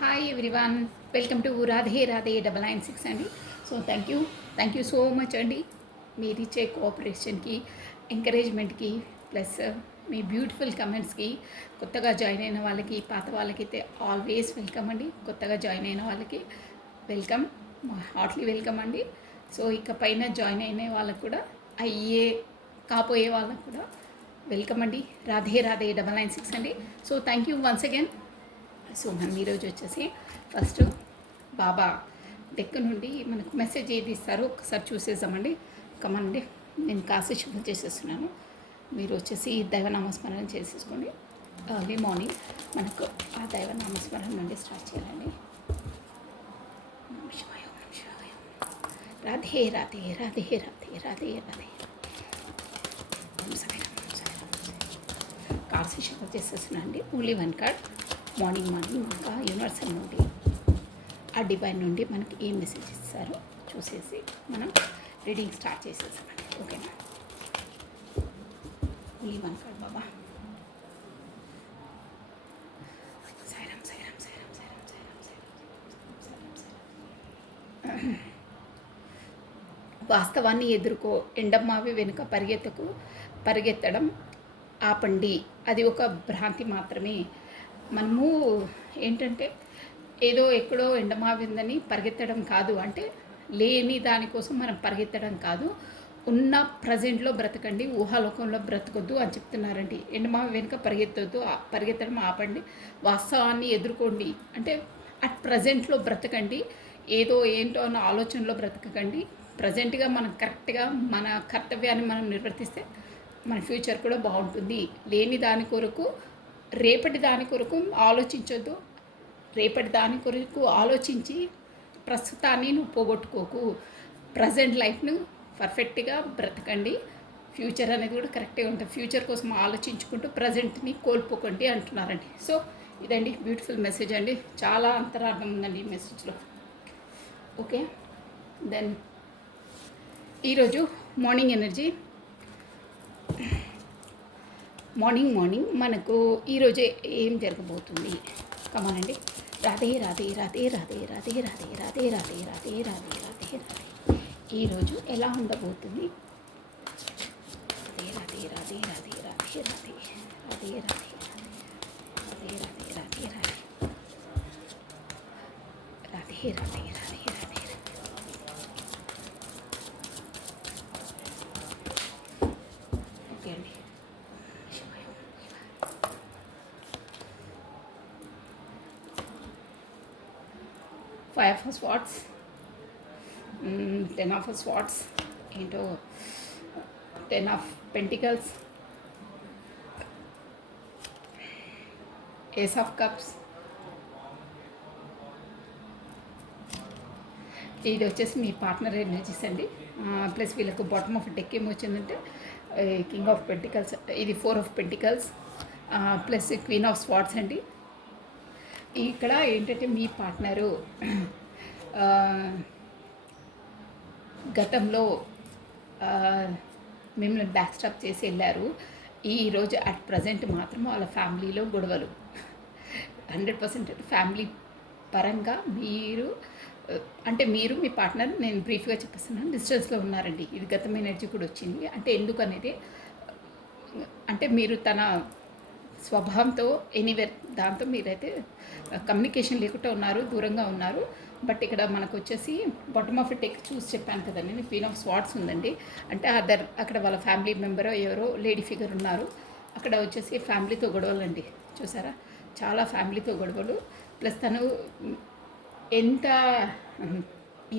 Hi everyone, welcome to Radhe Radhe 996 అండి. So thank you so much అండి. మీరు ఇచ్చే కోఆపరేషన్కి, ఎంకరేజ్మెంట్కి, ప్లస్ మీ బ్యూటిఫుల్ కమెంట్స్కి, కొత్తగా జాయిన్ అయిన వాళ్ళకి, పాత వాళ్ళకైతే ఆల్వేస్ వెల్కమ్ అండి. కొత్తగా జాయిన్ అయిన వాళ్ళకి వెల్కమ్, హార్ట్లీ వెల్కమ్ అండి. సో ఇక పైన జాయిన్ అయిన వాళ్ళకు కూడా, కాపోయే వాళ్ళకు కూడా వెల్కమ్ అండి. రాధే రాధే 996 అండి. So thank you once again. So మనం ఈరోజు వచ్చేసి ఫస్ట్ బాబా డెక్ నుండి మనకు మెసేజ్ ఏది ఇస్తారో ఒకసారి చూసేసామండి. కమండి, నేను కాశీ శుభ్రం చేసేస్తున్నాను. మీరు వచ్చేసి దైవనామస్మరణ చేసేసుకోండి. ఎర్లీ మార్నింగ్ మనకు ఆ దైవనామస్మరణ నుండి స్టార్ట్ చేయాలండి. రాధే రాధే రాధే రాధే రాధే రాధే. కాశీ శుభ్రం చేసేస్తున్నాను అండి. Only one card. మార్నింగ్ ఇంకా యూనివర్సల్ నుండి, ఆ డివైన్ నుండి మనకి ఏం మెసేజ్ ఇస్తారో చూసేసి మనం రీడింగ్ స్టార్ట్ చేసేసామండి. ఓకేనా? ఓన్లీ వన్ కార్డ్ బాబా. సైరామ్ సైరామ్ సైరామ్ సైరామ్ సైరామ్ సైరామ్ సైరామ్. వాస్తవాన్ని ఎదుర్కో, ఎండమావి వెనుక పరిగెత్తడం ఆపండి. అది ఒక భ్రాంతి మాత్రమే. మనము ఏంటంటే ఏదో ఎక్కడో ఎండమావిందని పరిగెత్తడం కాదు, అంటే లేని దానికోసం మనం పరిగెత్తడం కాదు. ఉన్న ప్రజెంట్లో బ్రతకండి, ఊహాలోకంలో బ్రతకొద్దు అని చెప్తున్నారండి. ఎండమావి వెనుక పరిగెత్తడం ఆపండి, వాస్తవాన్ని ఎదుర్కోండి. అంటే అట్ ప్రజెంట్లో బ్రతకండి, ఏదో ఏంటో అన్న ఆలోచనలో బ్రతకకండి. ప్రజెంట్గా మనం కరెక్ట్గా మన కర్తవ్యాన్ని మనం నిర్వర్తిస్తే మన ఫ్యూచర్ కూడా బాగుంటుంది. లేని దాని కొరకు, రేపటి దాని కొరకు ఆలోచించొద్దు. రేపటి దాని కొరకు ఆలోచించి ప్రస్తుతాన్ని నువ్వు పోగొట్టుకోకు. ప్రజెంట్ లైఫ్ను పర్ఫెక్ట్గా బ్రతకండి. ఫ్యూచర్ అనేది కూడా కరెక్ట్గా ఉంటుంది. ఫ్యూచర్ కోసం ఆలోచించుకుంటూ ప్రజెంట్ని కోల్పోకండి అంటున్నారండి. సో ఇదండి బ్యూటిఫుల్ మెసేజ్ అండి. చాలా అంతరార్థం ఉందండి ఈ మెసేజ్లో. ఓకే, దెన్ ఈరోజు మార్నింగ్ ఎనర్జీ. మార్నింగ్ మనకు ఈరోజు ఏం జరగబోతుంది? కమానండి. రాధే రాధే రాధే రాధే రాధే రాధే రాధే రాధే రాధే రాధే రాధే రాధే. ఈరోజు ఎలా ఉండబోతుంది? రాధే రాధే రాధే రాధే రాధే రాధే రాధే రాధే రాధే రాధే రాధే రాధే రాధే రాధే రాధే. ఓకే అండి. Five of Swords, Ten of Swords, into 10 of Pentacles, Ace of Cups. ఇది వచ్చేసి మీ పార్ట్నర్ ఎనర్జీస్ అండి. ప్లస్ వీళ్ళకు బాటమ్ ఆఫ్ డెక్ ఏమొచ్చిందంటే కింగ్ ఆఫ్ పెంటికల్స్, ఇది 4 of pentacles, plus queen of swords అండి. ఇక్కడ ఏంటంటే మీ పార్ట్నరు గతంలో మిమ్మల్ని బ్యాక్ స్టాప్ చేసి వెళ్ళారు. ఈరోజు అట్ ప్రజెంట్ మాత్రం వాళ్ళ ఫ్యామిలీలో గొడవలు 100% ఫ్యామిలీ పరంగా మీరు, అంటే మీరు మీ పార్ట్నర్, నేను బ్రీఫ్గా చెప్పేస్తున్నాను, డిస్టెన్స్లో ఉన్నారండి. ఇది గతం ఎనర్జీ కూడా వచ్చింది. అంటే ఎందుకు అనేది, అంటే మీరు తన స్వభావంతో ఎనీవేర్ దాంతో మీరైతే కమ్యూనికేషన్ లేకుండా ఉన్నారు, దూరంగా ఉన్నారు. బట్ ఇక్కడ మనకు వచ్చేసి బాటమ్ ఆఫ్ టెక్ చూసి చెప్పాను కదండి, నేను క్వీన్ ఆఫ్ స్వార్డ్స్ ఉందండి. అంటే అక్కడ వాళ్ళ ఫ్యామిలీ మెంబరో ఎవరో లేడీ ఫిగర్ ఉన్నారు. అక్కడ వచ్చేసి ఫ్యామిలీతో గొడవలు అండి. చూసారా, చాలా ఫ్యామిలీతో గొడవలు. ప్లస్ తను ఎంత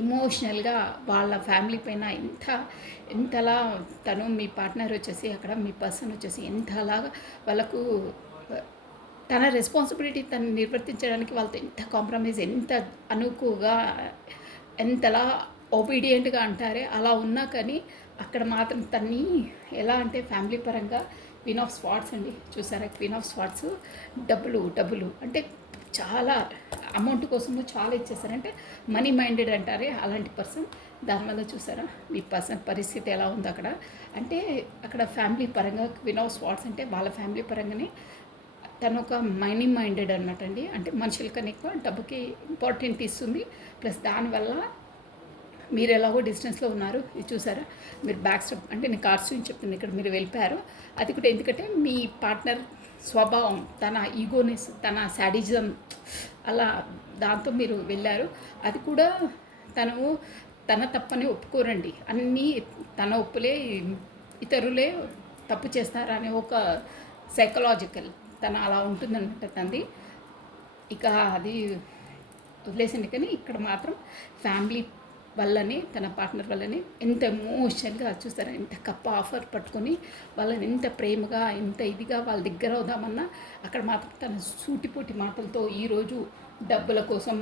ఎమోషనల్గా వాళ్ళ ఫ్యామిలీ పైన ఎంతలా తను, మీ పార్ట్నర్ వచ్చేసి, అక్కడ మీ పర్సన్ వచ్చేసి ఎంతలాగా వాళ్ళకు తన రెస్పాన్సిబిలిటీ తను నిర్వర్తించడానికి వాళ్ళతో ఎంత కాంప్రమైజ్, ఎంత అనుకువగా, ఎంతలా ఒబీడియంట్గా అంటారే అలా ఉన్నా కానీ అక్కడ మాత్రం తన్ని ఎలా అంటే ఫ్యామిలీ పరంగా క్వీన్ ఆఫ్ స్వార్డ్స్ అండి. చూసారా, క్వీన్ ఆఫ్ స్వార్డ్స్, డబ్బులు అంటే చాలా అమౌంట్ కోసము చాలా ఇచ్చేస్తారంటే మనీ మైండెడ్ అంటారే అలాంటి పర్సన్. దానివల్ల చూసారా మీ పర్సన్ పరిస్థితి ఎలా ఉంది అక్కడ. అంటే అక్కడ ఫ్యామిలీ పరంగా క్వీన్ ఆఫ్ స్వార్డ్స్ అంటే వాళ్ళ ఫ్యామిలీ పరంగానే తను ఒక మనీ మైండెడ్ అనమాట అండి. అంటే మనుషుల కన్నా ఎక్కువ డబ్బుకి ఇంపార్టెంట్ ఇస్తుంది. ప్లస్ దానివల్ల మీరు ఎలాగో డిస్టెన్స్లో ఉన్నారు, ఇది చూసారా, మీరు బ్యాక్ స్టెప్ అంటే నేను కార్డ్స్ నుంచి చెప్తున్నాను, ఇక్కడ మీరు వెళ్ళిపోయారు. అది కూడా ఎందుకంటే మీ పార్ట్నర్ స్వభావం, తన ఈగోనెస్, తన శాడిజం, అలా దాంతో మీరు వెళ్ళారు. అది కూడా తను తన తప్పని ఒప్పుకోరండి. అన్నీ తన ఒప్పులే, ఇతరులే తప్పు చేస్తారా అనే ఒక సైకలాజికల్ తన అలా ఉంటుందన్నమాట తంది. ఇక అది వదిలేసింది. కానీ ఇక్కడ మాత్రం ఫ్యామిలీ వల్లనే, తన పార్ట్నర్ వల్లనే ఎంత ఎమోషనల్గా చూస్తారా, ఎంత కప్ ఆఫర్ పట్టుకొని వాళ్ళని ఎంత ప్రేమగా, ఎంత ఇదిగా వాళ్ళ దగ్గర అవుదామన్నా అక్కడ మాత్రం తన సూటిపోటి మాటలతో ఈరోజు డబ్బుల కోసం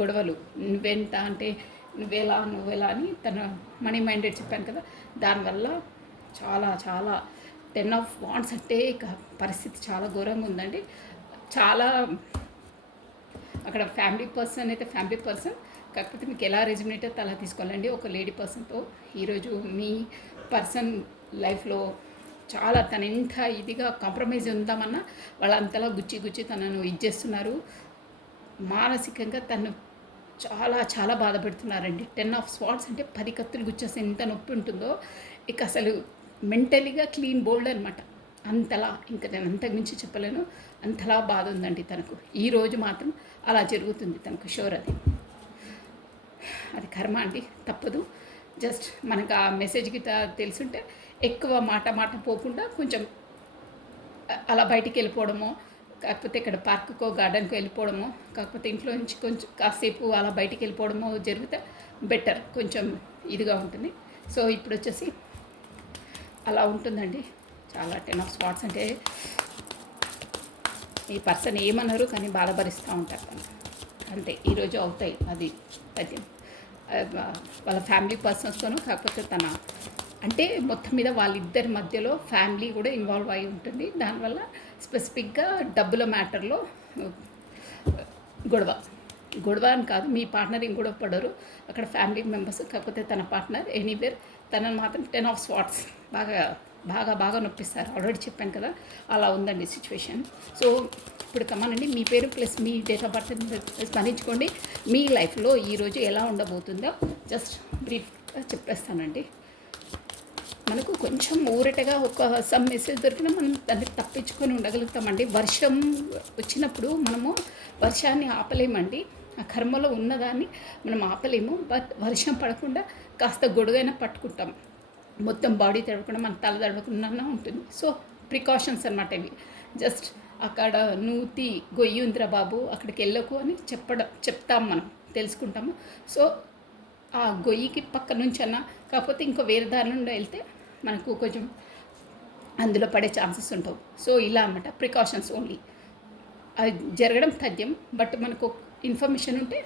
గొడవలు, నువ్వెంత అంటే నువ్వెలా అని తన మనీ మైండెడ్ చెప్పాను కదా, దానివల్ల చాలా చాలా 10 ఆఫ్ వాండ్స్ అంటే ఇక పరిస్థితి చాలా ఘోరంగా ఉందండి. చాలా అక్కడ ఫ్యామిలీ పర్సన్ అయితే ఫ్యామిలీ పర్సన్, కాకపోతే మీకు ఎలా రెజ్యునేట్ అయితే అలా తీసుకోవాలండి. ఒక లేడీ పర్సన్తో ఈరోజు మీ పర్సన్ లైఫ్లో చాలా తను ఎంత ఇదిగా కాంప్రమైజ్ ఉందామన్నా వాళ్ళంతలా గుచ్చి తనను ఇచ్చేస్తున్నారు. మానసికంగా తను చాలా చాలా బాధపడుతున్నారండి. 10 ఆఫ్ స్వాట్స్ అంటే 10 కత్తులు గుచ్చేస్తే ఎంత నొప్పి ఉంటుందో, ఇక అసలు మెంటలీగా క్లీన్ బోల్డ్ అనమాట. అంతలా ఇంకా నేను అంతకుమించి చెప్పలేను, అంతలా బాధ ఉందండి తనకు. ఈరోజు మాత్రం అలా జరుగుతుంది తనకు, షూర్. అది కర్మ అండి, తప్పదు. జస్ట్ మనకు ఆ మెసేజ్కి తెలుసుంటే ఎక్కువ మాట పోకుండా కొంచెం అలా బయటికి వెళ్ళిపోవడమో, కాకపోతే ఇక్కడ పార్కుకో గార్డెన్కో వెళ్ళిపోవడమో, కాకపోతే ఇంట్లో నుంచి కొంచెం కాసేపు అలా బయటికి వెళ్ళిపోవడమో జరిగితే బెటర్, కొంచెం ఇదిగా ఉంటుంది. సో ఇప్పుడు వచ్చేసి అలా ఉంటుందండి. చాలా 10 ఆఫ్ స్వాట్స్ అంటే ఈ పర్సన్ ఏమన్నారు కానీ బాధపరుస్తూ ఉంటారు తను, అంతే. ఈరోజు అవుతాయి అది తథ్యం. వాళ్ళ ఫ్యామిలీ పర్సన్స్తోనూ, కాకపోతే తన అంటే మొత్తం మీద వాళ్ళిద్దరి మధ్యలో ఫ్యామిలీ కూడా ఇన్వాల్వ్ అయి ఉంటుంది. దానివల్ల స్పెసిఫిక్గా డబ్బుల మ్యాటర్లో గొడవ అని కాదు, మీ పార్ట్నర్ ఏం గొడవ పడరు, అక్కడ ఫ్యామిలీ మెంబర్స్. కాకపోతే తన పార్ట్నర్ ఎనీవేర్ తనని మాత్రం 10 ఆఫ్ స్వాట్స్ బాగా నొప్పిస్తారు. ఆల్రెడీ చెప్పాను కదా, అలా ఉందండి సిచ్యువేషన్. సో ఇప్పుడు కమానండి, మీ పేరు ప్లస్ మీ డేట్ ఆఫ్ బర్త్ స్మరించుకోండి. మీ లైఫ్లో ఈరోజు ఎలా ఉండబోతుందో జస్ట్ బ్రీఫ్గా చెప్పేస్తానండి. మనకు కొంచెం ఊరటగా ఒక సమ్ మెసేజ్ దొరికినా మనం దాన్ని తప్పించుకొని ఉండగలుగుతామండి. వర్షం వచ్చినప్పుడు మనము వర్షాన్ని ఆపలేమండి, ఆ కర్మలో ఉన్నదాన్ని మనం ఆపలేము. బట్ వర్షం పడకుండా కాస్త గొడుగైనా పట్టుకుంటాం, మొత్తం బాడీ తడవకుండా మన తల తడవకుండా ఉంటుంది. సో ప్రికాషన్స్ అన్నమాట ఇవి. జస్ట్ అక్కడ నూతి గొయ్యి ఉందిరా బాబు అక్కడికి వెళ్ళకు అని చెప్తాం, మనం తెలుసుకుంటాము. సో ఆ గొయ్యికి పక్క నుంచి అన్నా, కాకపోతే ఇంకో వేరే దారి నుండి వెళ్తే మనకు కొంచెం అందులో పడే ఛాన్సెస్ ఉంటావు. సో ఇలా అన్నమాట, ప్రికాషన్స్ ఓన్లీ. అది జరగడం తథ్యం, బట్ మనకు ఇన్ఫర్మేషన్ ఉంటే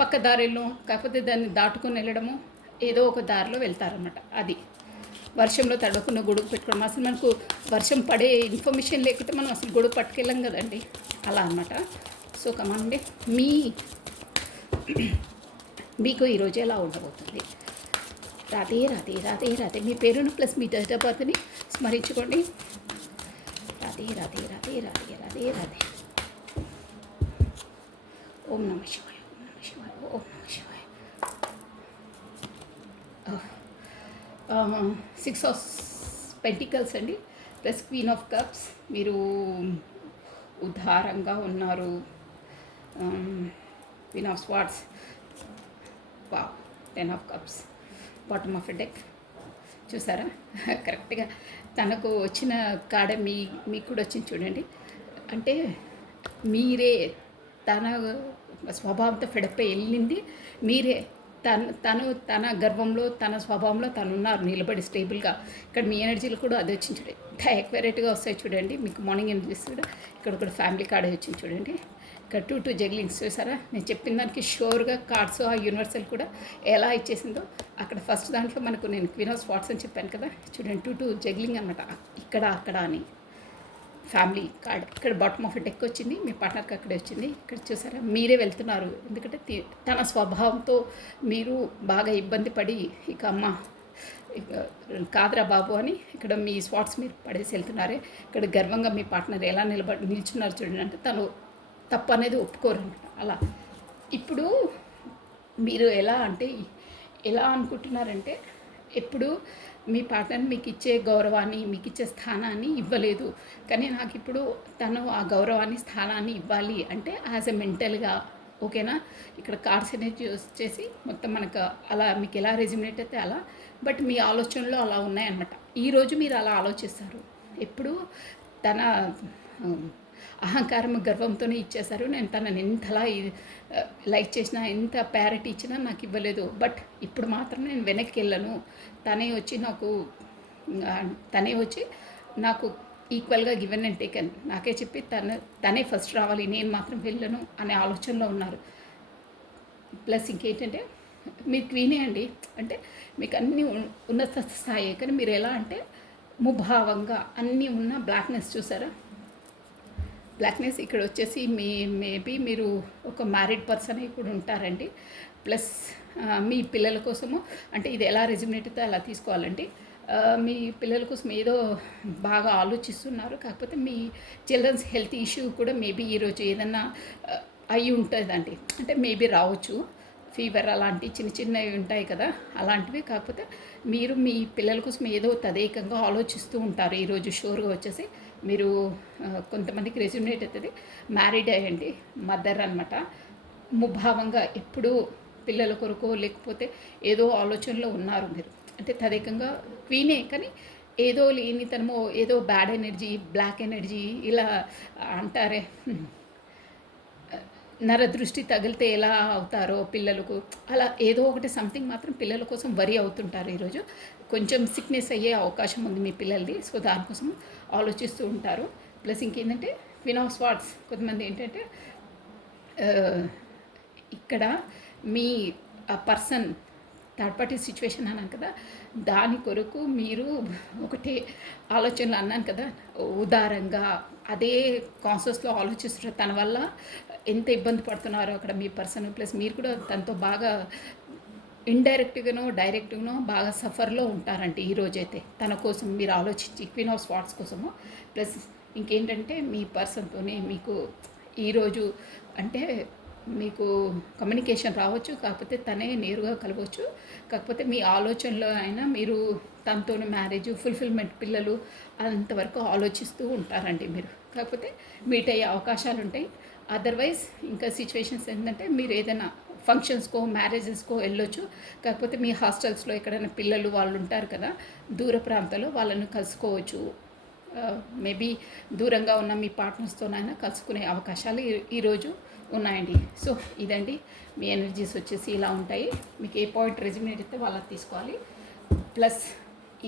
పక్క దారిలో, కాకపోతే దాన్ని దాటుకొని వెళ్ళడము, ఏదో ఒక దారిలో వెళ్తారన్నమాట. అది వర్షంలో తడవకుండా గొడుగు పెట్టుకోవడం. అసలు మనకు వర్షం పడే ఇన్ఫర్మేషన్ లేకుంటే మనం అసలు గొడుగు పట్టుకెళ్ళాం కదండి, అలా అన్నమాట. సో కమాండి, మీకు ఈరోజు ఎలా ఉండబోతుంది? రాధే మీ పేరును ప్లస్ మీ డేట్ ఆఫ్ బర్త్ని స్మరించుకోండి. రాధే. ఓం నమః శివాయ. 6 ఆఫ్ పెంటికల్స్ అండి, ప్లస్ క్వీన్ ఆఫ్ కప్స్. మీరు ఉదారంగా ఉన్నారు. Queen of swords, 10 of cups, bottom of a deck. చూసారా, కరెక్ట్గా తనకు వచ్చిన కాడ మీకు కూడా వచ్చింది చూడండి. అంటే మీరే తన స్వభావంతో ఫెడపై వెళ్ళింది మీరే. తన గర్వంలో, తన స్వభావంలో తను ఉన్నారు నిలబడి స్టేబుల్గా. ఇక్కడ మీ ఎనర్జీలు కూడా అది వచ్చింది చూడండి, ఇంత ఎక్వైరేట్గా వస్తాయి చూడండి. మీకు మార్నింగ్ ఎనర్జీస్ కూడా ఇక్కడ కూడా ఫ్యామిలీ కార్డ్ వచ్చింది చూడండి. ఇక్కడ 2 జగ్లింగ్స్ చూసారా, నేను చెప్పిన దానికి షూర్గా కార్డ్స్ ఆ యూనివర్సల్ కూడా ఎలా ఇచ్చేసిందో. అక్కడ ఫస్ట్ దాంట్లో మనకు నేను క్వీన్ ఆఫ్ స్వాట్స్ అని చెప్పాను కదా, చూడండి 2 జగ్లింగ్ అనమాట. ఇక్కడ అక్కడ అని ఫ్యామిలీ కార్డ్, ఇక్కడ బాటమ్ ఆఫ్ డెక్ వచ్చింది, మీ పార్ట్నర్కి అక్కడే వచ్చింది. ఇక్కడ చూసారా, మీరే వెళ్తున్నారు. ఎందుకంటే తన స్వభావంతో మీరు బాగా ఇబ్బంది పడి ఇక అమ్మ ఇక కాదురా బాబు అని ఇక్కడ మీ స్పాట్స్ మీరు పడేసి వెళ్తున్నారే, ఇక్కడ గర్వంగా మీ పార్ట్నర్ ఎలా నిల్చున్నారు చూడండి అంటే తను తప్పు అనేది ఒప్పుకోరు అనమాట. అలా ఇప్పుడు మీరు ఎలా అంటే ఎలా అనుకుంటున్నారంటే ఎప్పుడు మీ పార్ట్నర్ మీకు ఇచ్చే గౌరవాన్ని మీకు ఇచ్చే స్థానాన్ని ఇవ్వలేదు, కానీ నాకు ఇప్పుడు తను ఆ గౌరవాన్ని స్థానాన్ని ఇవ్వాలి అంటే యాజ్ ఎ మెంటల్గా ఓకేనా. ఇక్కడ కార్డ్స్ అనేది వచ్చేసి మొత్తం మనకు అలా మీకు ఎలా రెజ్యుమినేట్ అయితే అలా, బట్ మీ ఆలోచనలు అలా ఉన్నాయన్నమాట. ఈరోజు మీరు అలా ఆలోచిస్తారు. ఎప్పుడు తన అహంకారం గర్వంతోనే ఇచ్చేశారు. నేను తనని ఎంతలా లైక్ చేసినా ఎంత ప్యారిటీ ఇచ్చినా నాకు ఇవ్వలేదు, బట్ ఇప్పుడు మాత్రం నేను వెనక్కి వెళ్ళను, తనే వచ్చి నాకు ఈక్వల్గా గివెన్ అండ్ టేకన్ నాకే చెప్పి తనే ఫస్ట్ రావాలి, నేను మాత్రం వెళ్ళను అనే ఆలోచనలో ఉన్నారు. ప్లస్ ఇంకేంటంటే మీరు క్వీనే అండి, అంటే మీకు అన్నీ ఉన్నత స్థాయి, కానీ మీరు ఎలా అంటే ముభావంగా అన్నీ ఉన్న బ్లాక్నెస్ చూసారా. బ్లాక్నెస్ ఇక్కడ వచ్చేసి మేబీ మీరు ఒక మ్యారీడ్ పర్సన్ ఇప్పుడు ఉంటారండి. ప్లస్ మీ పిల్లల కోసము అంటే ఇది ఎలా రెజ్యుమినేట్ అయితే అలా తీసుకోవాలండి. మీ పిల్లల కోసం ఏదో బాగా ఆలోచిస్తున్నారు, కాకపోతే మీ చిల్డ్రన్స్ హెల్త్ ఇష్యూ కూడా మేబీ ఈరోజు ఏదన్నా అయి ఉంటుందండి. అంటే మేబీ రావచ్చు, ఫీవర్ అలాంటి చిన్న చిన్నవి ఉంటాయి కదా అలాంటివి. కాకపోతే మీరు మీ పిల్లల కోసం ఏదో తదేకంగా ఆలోచిస్తూ ఉంటారు ఈరోజు. షూర్గా వచ్చేసి మీరు కొంతమందికి రెజ్యుమినేట్ అవుతుంది, మ్యారీడ్ అయ్యండి, మదర్ అనమాట. ముభావంగా ఎప్పుడూ పిల్లల కొరకు లేకపోతే ఏదో ఆలోచనలో ఉన్నారు మీరు. అంటే తదేకంగా క్వీనే, కానీ ఏదో లేనితనమో ఏదో బ్యాడ్ ఎనర్జీ బ్లాక్ ఎనర్జీ ఇలా అంటారే, నరదృష్టి తగిలితే ఎలా అవుతారో పిల్లలకు అలా ఏదో ఒకటి సంథింగ్ మాత్రం పిల్లల కోసం వరి అవుతుంటారు ఈరోజు. కొంచెం సిక్నెస్ అయ్యే అవకాశం ఉంది మీ పిల్లలది, సో దానికోసం ఆలోచిస్తూ ఉంటారు. ప్లస్ ఇంకేంటంటే క్వీన్ ఆఫ్ స్వార్డ్స్, కొంతమంది ఏంటంటే ఇక్కడ మీ పర్సన్ థర్డ్ పార్టీ సిచ్యువేషన్ అన్నాను కదా, దాని కొరకు మీరు ఒకటే ఆలోచనలు అన్నాను కదా, ఉదారంగా అదే కాన్షియస్లో ఆలోచిస్తున్నారు. తన వల్ల ఎంత ఇబ్బంది పడుతున్నారో అక్కడ మీ పర్సన్, ప్లస్ మీరు కూడా తనతో బాగా ఇండైరెక్ట్గానో డైరెక్ట్గానో బాగా సఫర్లో ఉంటారంటే ఈరోజైతే తన కోసం మీరు ఆలోచించి క్వీన్ ఆఫ్ స్వార్డ్స్ కోసము. ప్లస్ ఇంకేంటంటే మీ పర్సన్తోనే మీకు ఈరోజు అంటే మీకు కమ్యూనికేషన్ రావచ్చు, కాకపోతే తనే నేరుగా కలవచ్చు. కాకపోతే మీ ఆలోచనలో అయినా మీరు తనతో మ్యారేజ్ ఫుల్ఫిల్మెంట్ పిల్లలు అంతవరకు ఆలోచిస్తూ ఉంటారండి మీరు. కాకపోతే మీట్ అయ్యే అవకాశాలు ఉంటాయి. అదర్వైజ్ ఇంకా సిచ్యువేషన్స్ ఏంటంటే మీరు ఏదైనా ఫంక్షన్స్కో మ్యారేజెస్కో వెళ్ళొచ్చు, కాకపోతే మీ హాస్టల్స్లో ఎక్కడైనా పిల్లలు వాళ్ళు ఉంటారు కదా దూర ప్రాంతాల్లో, వాళ్ళను కలుసుకోవచ్చు. మేబీ దూరంగా ఉన్న మీ పార్ట్నర్స్తోనైనా కలుసుకునే అవకాశాలు ఈరోజు ఉన్నాయండి. సో ఇదండి మీ ఎనర్జీస్ వచ్చేసి ఇలా ఉంటాయి. మీకు ఏ పాయింట్ రెజ్యుమినేట్ అయితే వాళ్ళకి తీసుకోవాలి. ప్లస్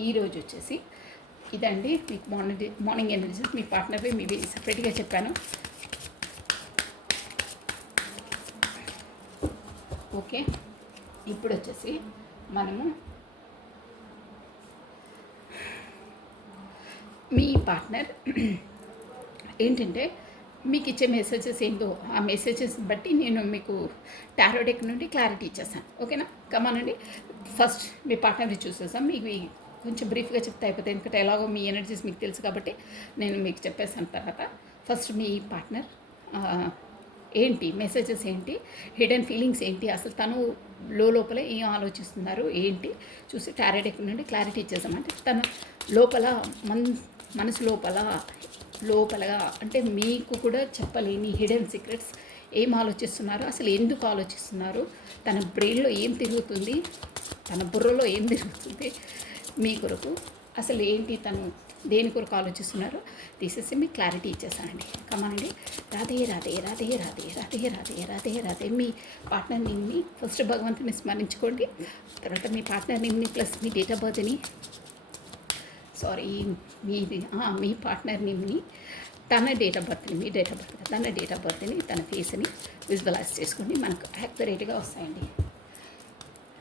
ఈరోజు వచ్చేసి ఇదండి మీకు మార్నింగ్ ఎనర్జీస్ మీ పార్ట్నర్వి మీవి సపరేట్గా చెప్పాను. ఓకే, ఇప్పుడు వచ్చేసి మనము మీ పార్ట్నర్ ఏంటంటే మీకు ఇచ్చే మెసేజెస్ ఏందో ఆ మెసేజెస్ బట్టి నేను మీకు టారో డెక్ నుండి క్లారిటీ ఇచ్చేసాను. ఓకేనా, కమానండి. ఫస్ట్ మీ పార్ట్నర్ని చూసేసాం, మీకు కొంచెం బ్రీఫ్గా చెప్తే అయిపోతుంది, ఎందుకంటే ఎలాగో మీ ఎనర్జీస్ మీకు తెలుసు కాబట్టి నేను మీకు చెప్పేసాను. తర్వాత ఫస్ట్ మీ పార్ట్నర్ ఏంటి మెసేజెస్ ఏంటి, హిడెన్ ఫీలింగ్స్ ఏంటి, అసలు తను లోపల ఏం ఆలోచిస్తున్నారు ఏంటి చూసి టారో డెక్ నుండి క్లారిటీ ఇచ్చేసామంటే తన లోపల మనసు లోపలగా అంటే మీకు కూడా చెప్పలేని హిడెన్ సీక్రెట్స్ ఏం ఆలోచిస్తున్నారు, అసలు ఎందుకు ఆలోచిస్తున్నారు, తన బ్రెయిన్లో ఏం తిరుగుతుంది, తన బుర్రలో ఏం తిరుగుతుంది మీ కొరకు, అసలు ఏంటి తను దేని కొరకు ఆలోచిస్తున్నారు తీసేసి మీకు క్లారిటీ ఇచ్చేసానండి. కమానండి. రాధే రాధే రాధే రాధే రాధే రాధే రాధే రాధే. మీ పార్ట్నర్ నేమ్ని ఫస్ట్ భగవంతుని స్మరించుకోండి, తర్వాత మీ పార్ట్నర్ నేమ్ని ప్లస్ మీ డేట్ ఆఫ్ బర్త్ని మీ పార్ట్నర్ నేమ్ని తన డేట్ ఆఫ్ బర్త్ని మీ డేట్ ఆఫ్ బర్త్ తన డేట్ ఆఫ్ బర్త్ని తన ఫేస్ని విజువలైజ్ చేసుకోండి, మనకు యాక్యురేట్గా వస్తాయండి.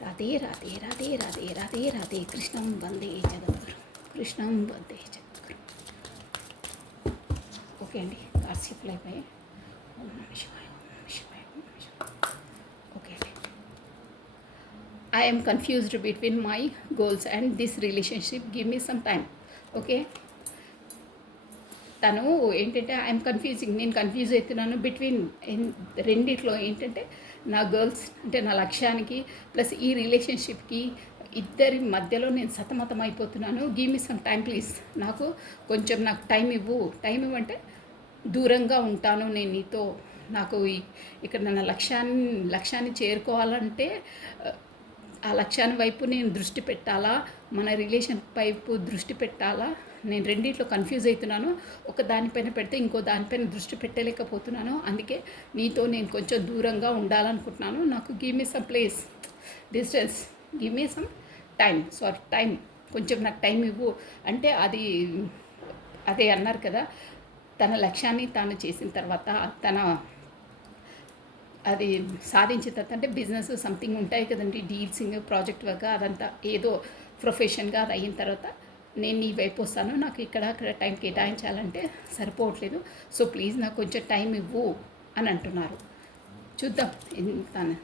రాధే రాధే రాధే రాధే రాధే రాధే. కృష్ణం వందే జగద్గురు, కృష్ణం వందే జగద్గురు. ఓకే అండి, కార్డ్స్ అయిపోయాయి. ఓం నమః శివాయ, ఓం నమః శివాయ, ఓం నమః శివాయ. ఓకే అండి, I am confused between my goals and this relationship. Give me some time. Okay, తను ఏంటంటే ఐఎమ్ కన్ఫ్యూజింగ్, నేను కన్ఫ్యూజ్ అవుతున్నాను బిట్వీన్ రెండిట్లో. ఏంటంటే నా గర్ల్స్ అంటే నా లక్ష్యానికి ప్లస్ ఈ రిలేషన్షిప్కి ఇద్దరి మధ్యలో నేను సతమతం అయిపోతున్నాను. Give me some time please, నాకు టైం ఇవ్వు. టైం ఇవ్వంటే దూరంగా ఉంటాను నేను నీతో. నాకు ఇక్కడ నా లక్ష్యాన్ని చేరుకోవాలంటే ఆ లక్ష్యాన్ని వైపు నేను దృష్టి పెట్టాలా, మన రిలేషన్ వైపు దృష్టి పెట్టాలా, నేను రెండిట్లో కన్ఫ్యూజ్ అవుతున్నాను. ఒక దానిపైన పెడితే ఇంకో దానిపైన దృష్టి పెట్టలేకపోతున్నాను. అందుకే నీతో నేను కొంచెం దూరంగా ఉండాలనుకుంటున్నాను. నాకు give me some place, distance, give me some time, కొంచెం నాకు టైం ఇవ్వు అంటే అదే అన్నారు కదా, తన లక్ష్యాన్ని తాను చేసిన తర్వాత అది సాధించిన తర్వాత అంటే బిజినెస్ సంథింగ్ ఉంటాయి కదండి, డీల్సింగ్, ప్రాజెక్ట్ వర్క్, అదంతా ఏదో ప్రొఫెషన్గా అది అయిన తర్వాత నేను నీ వైపు వస్తాను, నాకు అక్కడ టైం కేటాయించాలంటే సరిపోవట్లేదు, సో ప్లీజ్ నాకు కొంచెం టైం ఇవ్వు అని అంటున్నారు. చూద్దాం. తను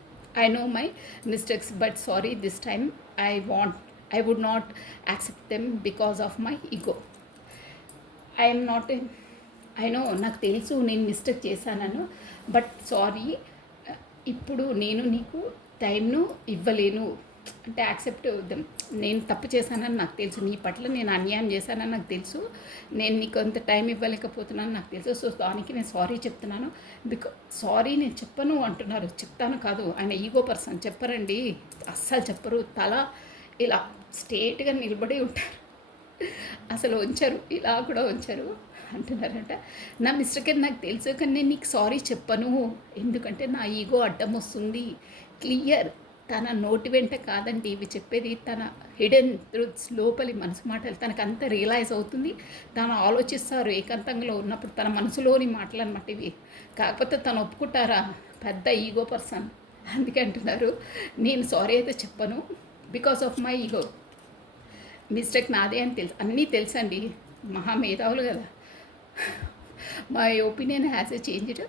I know my mistakes but sorry this time I would not accept them because of my ego. I know, నాకు తెలుసు నేను మిస్టేక్ చేశానను, బట్ సారీ, ఇప్పుడు నేను నీకు టైంను ఇవ్వలేను. అంటే యాక్సెప్ట్, నేను తప్పు చేశానని నాకు తెలుసు, నీ పట్ల నేను అన్యాయం చేశానని నాకు తెలుసు, నేను నీకు అంత టైం ఇవ్వలేకపోతున్నాను నాకు తెలుసు, సో దానికి నేను సారీ చెప్తున్నాను. సారీ నేను చెప్పను అంటున్నారు. చెప్తాను కాదు, ఆయన ఈగో పర్సన్, చెప్పరండి, అస్సలు చెప్పరు. తల ఇలా స్ట్రేట్గా నిలబడి ఉంటారు, అసలు ఉంచరు, ఇలా కూడా ఉంచరు. అంటున్నారంట నా మిస్టేక్ నాకు తెలుసు, కానీ నేను నీకు సారీ చెప్పను, ఎందుకంటే నా ఈగో అడ్డం వస్తుంది. క్లియర్, తన నోటి వెంట కాదండి ఇవి చెప్పేది, తన హిడెన్ ట్రూత్స్, లోపలి మనసు మాటలు తనకు అంత రియలైజ్ అవుతుంది. తను ఆలోచిస్తారు ఏకాంతంలో ఉన్నప్పుడు, తన మనసులోని మాటలు అనమాట ఇవి. కాకపోతే తను ఒప్పుకుంటారా, పెద్ద ఈగో పర్సన్. అందుకే అంటున్నారు నేను సారీ అయితే చెప్పను because of my ego. Mistake నాదే అని తెలుసు, అన్నీ తెలుసండి, మహామేధావులు కదా. My opinion has a changed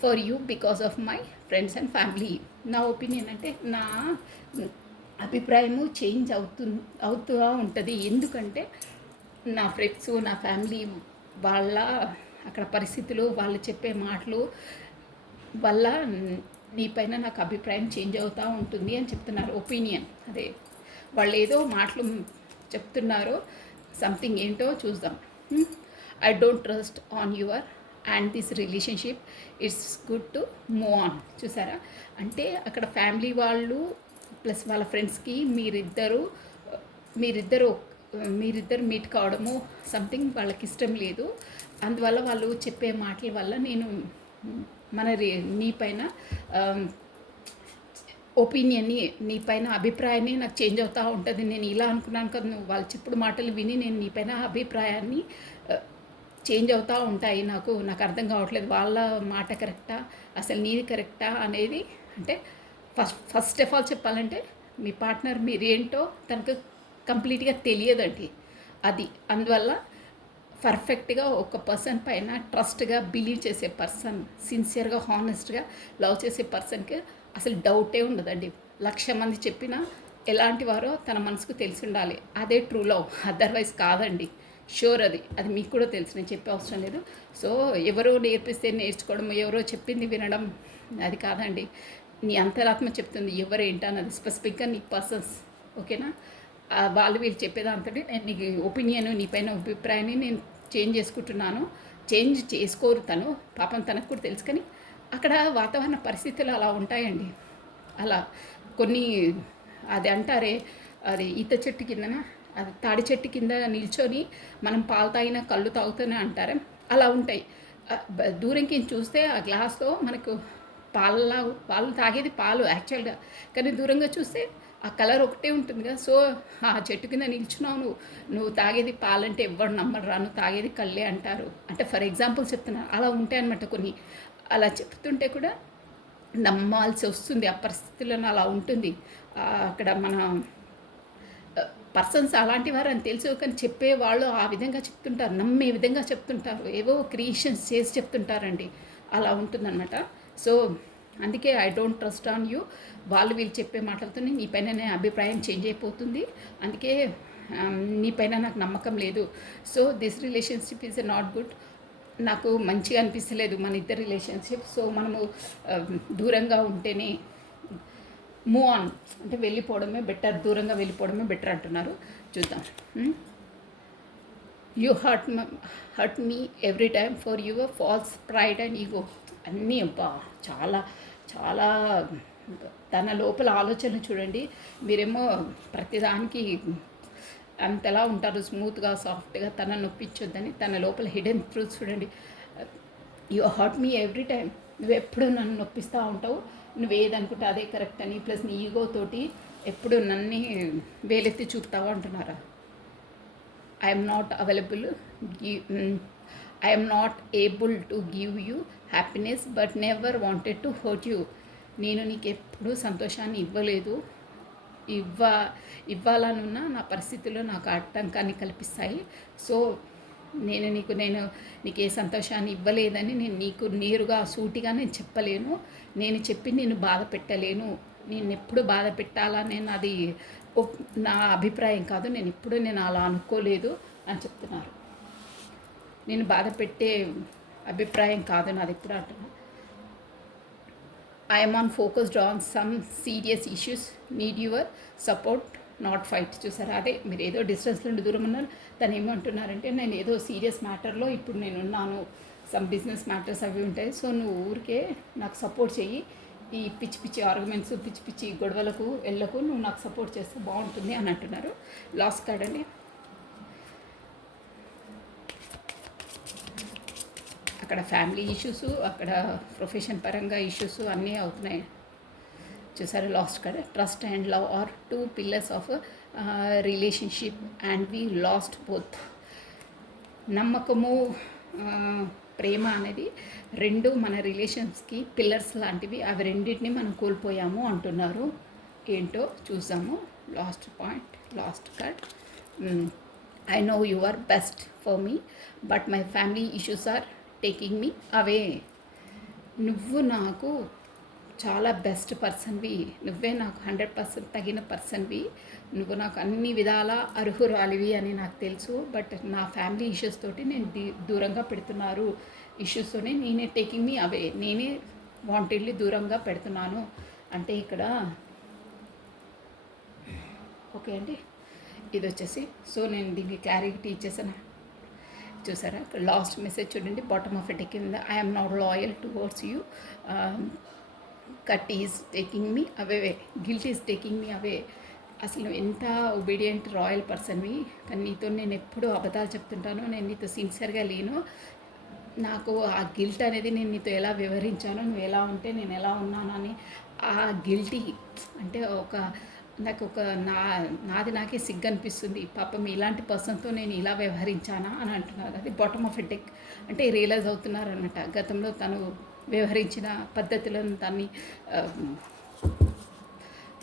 for you because of my friends and family. నా ఒపీనియన్ అంటే నా అభిప్రాయము చేంజ్ అవుతూ ఉంటుంది. ఎందుకంటే నా ఫ్రెండ్స్, నా ఫ్యామిలీ వాళ్ళ అక్కడ పరిస్థితులు, వాళ్ళు చెప్పే మాటలు వల్ల నీపైన నాకు అభిప్రాయం చేంజ్ అవుతూ ఉంటుంది అని చెప్తున్నారు. ఒపీనియన్ అదే, వాళ్ళు ఏదో మాటలు చెప్తున్నారో సంథింగ్ ఏంటో చూద్దాం. I don't trust on your and this relationship, it's good to move on. చూసారా, అంటే అక్కడ ఫ్యామిలీ వాళ్ళు ప్లస్ వాళ్ళ ఫ్రెండ్స్కి మీరిద్దరు మీట్ కావడము సంథింగ్ వాళ్ళకి ఇష్టం లేదు. అందువల్ల వాళ్ళు చెప్పే మాటల వల్ల నేను నీపైన ఒపీనియన్ని, నీపైన అభిప్రాయాన్ని నాకు చేంజ్ అవుతూ ఉంటుంది. నేను ఇలా అనుకున్నాను కదా, నువ్వు వాళ్ళు చెప్పుడు మాటలు విని నేను నీపైన అభిప్రాయాన్ని చేంజ్ అవుతూ ఉంటాయి. నాకు అర్థం కావట్లేదు, వాళ్ళ మాట కరెక్టా అసలు నీది కరెక్టా అనేది. అంటే ఫస్ట్ ఆఫ్ ఆల్ చెప్పాలంటే మీ పార్ట్నర్ మీరేంటో తనకు కంప్లీట్గా తెలియదండి. అది అందువల్ల పర్ఫెక్ట్గా ఒక పర్సన్ పైన ట్రస్ట్గా బిలీవ్ చేసే పర్సన్, సిన్సియర్గా హానెస్ట్గా లవ్ చేసే పర్సన్కి అసలు డౌటే ఉండదండి. 1,00,000 మంది చెప్పినా ఎలాంటి వారో తన మనసుకు తెలిసి ఉండాలి, అదే ట్రూ లవ్. అదర్వైజ్ కాదండి, షూర్. అది మీకు కూడా తెలుసు, నేను చెప్పే అవసరం లేదు. సో ఎవరో నేర్పిస్తే నేర్చుకోవడం, ఎవరో చెప్పింది వినడం అది కాదండి. నీ అంతరాత్మ చెప్తుంది ఎవరేంటన్నది, స్పెసిఫిక్గా నీ పర్సన్స్. ఓకేనా, వాళ్ళు వీళ్ళు చెప్పేదాంతో నేను నీ ఒపీనియన్, నీ పైన అభిప్రాయాన్ని నేను చేంజ్ చేసుకుంటున్నాను. చేంజ్ చేసుకోరు తను, పాపం తనకు కూడా తెలుసు, కానీ అక్కడ వాతావరణ పరిస్థితులు అలా ఉంటాయండి. అలా కొన్ని అది అంటారే, అది ఈత చెట్టు కిందన, అది తాడి చెట్టు కింద నిల్చొని మనం పాలు తాగినా కళ్ళు తాగుతూనే అంటారే, అలా ఉంటాయి. దూరంకి చూస్తే ఆ గ్లాస్లో మనకు పాలు తాగేది పాలు యాక్చువల్గా, కానీ దూరంగా చూస్తే ఆ కలర్ ఒకటే ఉంటుంది కదా. సో ఆ చెట్టు కింద నిల్చున్నావు, నువ్వు తాగేది పాలంటే ఎవ్వరు నమ్మరు, నువ్వు తాగేది కళ్ళే అంటారు. అంటే ఫర్ ఎగ్జాంపుల్ చెప్తున్నా, అలా ఉంటాయి అన్నమాట కొన్ని. అలా చెప్తుంటే కూడా నమ్మాల్సి వస్తుంది, ఆ పరిస్థితులను అలా ఉంటుంది. అక్కడ మన పర్సన్స్ అలాంటి వారు అని తెలుసు, కానీ చెప్పేవాళ్ళు ఆ విధంగా చెప్తుంటారు, నమ్మే విధంగా చెప్తుంటారు, ఏవో క్రియేషన్స్ చేసి చెప్తుంటారండి. అలా ఉంటుందన్నమాట. సో అందుకే I don't trust on you. వాళ్ళు వీళ్ళు చెప్పే మాటలతోనే నీ పైన అభిప్రాయం చేంజ్ అయిపోతుంది. అందుకే నీ పైన నాకు నమ్మకం లేదు. So this relationship is not good. నాకు మంచిగా అనిపిస్తలేదు మన ఇద్దరు రిలేషన్షిప్. సో మనము దూరంగా ఉంటేనే మూవ్ ఆన్, అంటే వెళ్ళిపోవడమే బెటర్, దూరంగా వెళ్ళిపోవడమే బెటర్ అంటున్నారు. చూద్దాం. You hurt me every time for your false pride and ego. అన్నీ అబ్బా చాలా చాలా తన లోపల ఆలోచనలు చూడండి. మీరేమో ప్రతిదానికి అంతలా ఉంటారు స్మూత్గా సాఫ్ట్గా, తన నొప్పించొద్దని తన లోపల హిడెన్ ట్రూత్ చూడండి. You hurt me every time. నువ్వు ఎప్పుడు నన్ను నొప్పిస్తూ ఉంటావు, నువ్వు ఏదనుకుంటే అదే కరెక్ట్ అని, ప్లస్ నీ ఈగోతోటి ఎప్పుడు నన్ను వేలెత్తి చూపుతావు అంటున్నారా. I'm not available, I'm not able to give you happiness but never wanted to hurt you. నేను నీకు ఎప్పుడూ సంతోషాన్ని ఇవ్వలేదు, ఇవ్వాలనున్న నా పరిస్థితుల్లో నాకు ఆటంకాన్ని కల్పిస్తాయి. సో నేను నీకు ఏ సంతోషాన్ని ఇవ్వలేదని నేను నీకు నేరుగా సూటిగా నేను చెప్పలేను. నేను చెప్పి నేను బాధ పెట్టలేను. నేను ఎప్పుడు బాధ పెట్టాలని నాది నా అభిప్రాయం కాదు. నేను అలా అనుకోలేదు అని చెప్తున్నారు. నేను బాధ పెట్టే అభిప్రాయం కాదు నాది ఎప్పుడు అంటున్నా. I'm on focused on some serious issues, need your support not fight. చూసారా, అదే మీరు ఏదో డిస్టెన్స్ నుండి దూరం ఉన్నారు. తను ఏమంటున్నారంటే నేను ఏదో సీరియస్ మ్యాటర్లో ఇప్పుడు నేను ఉన్నాను, సమ్ బిజినెస్ మ్యాటర్స్ అవి ఉంటాయి. సో నువ్వు ఊరికే నాకు సపోర్ట్ చెయ్యి, ఈ పిచ్చి పిచ్చి ఆర్గ్యుమెంట్స్ పిచ్చి పిచ్చి గొడవలకు వెళ్ళకు, నువ్వు నాకు సపోర్ట్ చేస్తే బాగుంటుంది అని అంటున్నారు. లాస్ట్ కార్డ్ అండి. అక్కడ ఫ్యామిలీ ఇష్యూస్, అక్కడ ప్రొఫెషన్ పరంగా ఇష్యూస్ అన్నీ అవుతున్నాయి. చూసారు last card. Trust and love or two pillars of relationship and we last both. నమ్మకము ప్రేమ అనేది రెండు మన రిలేషన్స్కి పిల్లర్స్ లాంటివి. అవి రెండింటిని మనం కోల్పోయాము అంటున్నారు. ఏంటో చూసాము. Last point, last card. I know you are best for me but my family issues are taking me away. నువ్వు నాకు చాలా బెస్ట్ పర్సన్వి, నువ్వే నాకు 100% తగిన పర్సన్వి, నువ్వు నాకు అన్ని విధాల అర్హురాలివి అని నాకు తెలుసు. బట్ నా ఫ్యామిలీ ఇష్యూస్ తోటి నేను దూరంగా పెడుతున్నారు. ఇష్యూస్తోనే నేనే టేకింగ్ మీ అవే, నేనే వాంటెడ్లీ దూరంగా పెడుతున్నాను అంటే ఇక్కడ ఓకే అండి. ఇది వచ్చేసి సో నేను దీనికి క్లారిటీ ఇచ్చేసాను. చూసారా, లాస్ట్ మెసేజ్ చూడండి, బాటమ్ ఆఫ్ ఇట్ కింద I'm not loyal towards you, cut is taking me away, guilt is taking me away. అసలు ఎంత ఒబీడియంట్ రాయల్ పర్సన్వి, కానీ నీతో నేను ఎప్పుడూ అబద్ధాలు చెప్తుంటాను, నేను నీతో సిన్సియర్గా లేను. నాకు ఆ గిల్ట్ అనేది నేను నీతో ఎలా వివరించానో, నువ్వు ఎలా ఉంటే నేను ఎలా ఉన్నాను అని ఆ గిల్టీ అంటే నాకు నాది నాకే సిగ్గు అనిపిస్తుంది. పాపం ఇలాంటి పర్సన్తో నేను ఇలా వ్యవహరించానా అని అంటున్నారు. అది బాటమ్ ఆఫ్ ఎ అంటే రియలైజ్ అవుతున్నారు అనమాట. గతంలో తను వ్యవహరించిన పద్ధతులను దాన్ని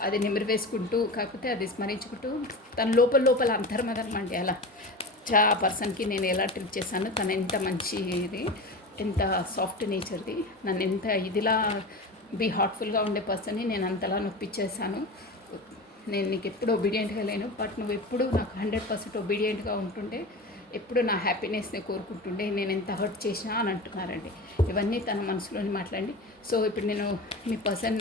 అది నిమిరివేసుకుంటూ, కాకపోతే అది స్మరించుకుంటూ తన లోపల అంతర్మదనం అండి. అలా ఆ పర్సన్కి నేను ఎలా ట్రీట్ చేశాను, తను ఎంత మంచిది, ఎంత సాఫ్ట్ నేచర్ది, నన్ను ఎంత ఇదిలా హార్ట్ఫుల్గా ఉండే పర్సన్ని నేను అంతలా నొప్పించేశాను. నేను నీకు ఎప్పుడు ఒబీడియంట్గా లేను, బట్ నువ్వు ఎప్పుడు నాకు 100% ఒబీడియంట్గా ఉంటుండే, ఎప్పుడు నా హ్యాపీనెస్ని కోరుకుంటుండే, నేను ఎంత హర్ట్ చేసినా అని అంటున్నారండి. ఇవన్నీ తన మనసులోని మాట్లాడండి. సో ఇప్పుడు నేను మీ పర్సన్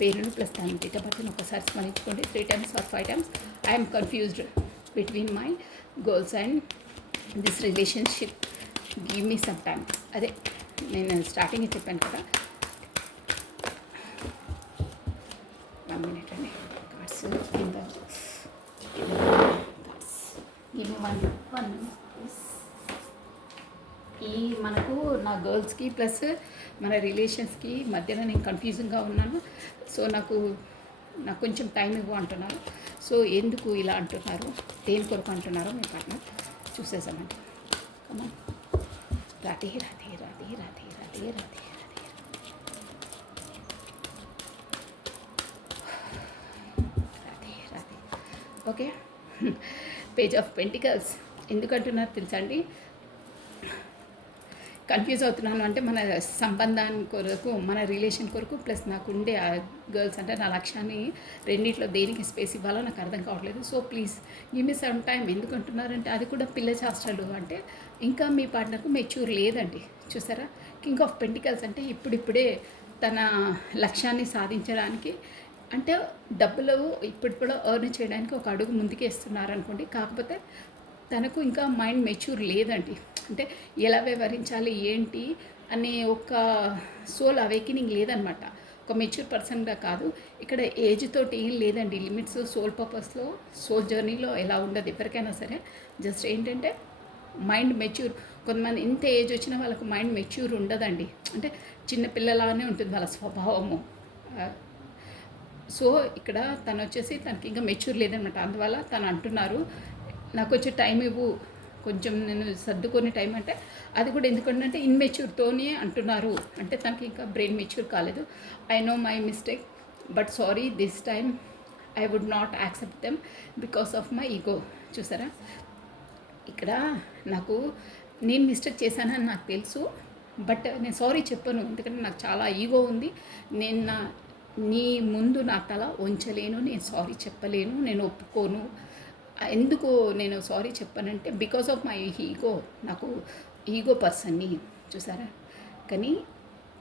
పేరును ప్లస్ తన డేట్ ఆఫ్ బర్త్ని ఒకసారి స్మరించుకోండి 3 times or 5 times. I'm confused between my goals and this relationship, give me some time. అదే నేను స్టార్టింగ్ చెప్పాను కదా. 1 minute అండి. కార్డ్స్ కింద కార్డ్స్ గివ్ మీ 1 minute. ఈ మనకు నా గర్ల్స్కి ప్లస్ మన రిలేషన్స్కి మధ్యలో నేను కన్ఫ్యూజింగ్గా ఉన్నాను. సో నాకు కొంచెం టైం ఇవ్వు అంటున్నారు. సో ఎందుకు ఇలా అంటున్నారు, దేని కొరకు అంటున్నారో మీ పార్ట్నర్ చూసేసామండి. కమా Radhe Radhe Radhe Radhe Radhe Radhe Radhe Radhe. Okay, page of pentacles ఎందుకు అంటున్నారు తెలుసా అండి. కన్ఫ్యూజ్ అవుతున్నాను అంటే మన సంబంధాన్ని కొరకు మన రిలేషన్ కొరకు ప్లస్ నాకు ఉండే ఆ గర్ల్స్ అంటే నా లక్ష్యాన్ని రెండిట్లో దేనికి స్పేస్ ఇవ్వాలో నాకు అర్థం కావట్లేదు. So please give me some time. ఎందుకంటున్నారంటే అది కూడా పిల్ల శాస్త్రాలు అంటే ఇంకా మీ పార్ట్నర్కు మెచ్యూర్ లేదండి. చూసారా, కింగ్ ఆఫ్ పెంటికల్స్ అంటే ఇప్పుడిప్పుడే తన లక్ష్యాన్ని సాధించడానికి అంటే డబ్బులు ఇప్పుడిప్పుడు ఎర్న్ చేయడానికి ఒక అడుగు ముందుకేస్తున్నారనుకోండి. కాకపోతే తనకు ఇంకా మైండ్ మెచ్యూర్ లేదండి. అంటే ఎలా వ్యవహరించాలి ఏంటి అనే ఒక సోల్ అవేకినింగ్ లేదనమాట. ఒక మెచ్యూర్ పర్సన్గా కాదు. ఇక్కడ ఏజ్ తోటి ఏం లేదండి. లిమిట్స్ సోల్ పర్పస్లో సోల్ జర్నీలో ఎలా ఉండదు ఎవరికైనా సరే. జస్ట్ ఏంటంటే మైండ్ మెచ్యూర్. కొంతమంది ఇంత ఏజ్ వచ్చినా వాళ్ళకు మైండ్ మెచ్యూర్ ఉండదండి. అంటే చిన్న పిల్లలానే ఉంటుంది వాళ్ళ స్వభావము. సో ఇక్కడ తను వచ్చేసి తనకి ఇంకా మెచ్యూర్ లేదనమాట. అందువల్ల తను అంటున్నారు నాకు వచ్చే టైం ఇవ్వు, కొంచెం నేను సర్దుకొని టైం అంటే అది కూడా ఎందుకంటే ఇన్మెచ్యూర్తోనే అంటున్నారు. అంటే తనకి ఇంకా బ్రెయిన్ మెచ్యూర్ కాలేదు. I know my mistake but sorry this time I would not accept them because of my ego. చూసారా, ఇక్కడ నాకు నేను మిస్టేక్ చేశానని నాకు తెలుసు. బట్ నేను సారీ చెప్పను, ఎందుకంటే నాకు చాలా ఈగో ఉంది. నేను నీ ముందు నా తల ఉంచలేను, నేను సారీ చెప్పలేను, నేను ఒప్పుకోను. ఎందుకు నేను సారీ చెప్పానంటే బికాస్ ఆఫ్ మై ఈగో. నాకు ఈగో పర్సన్ని. చూసారా, కానీ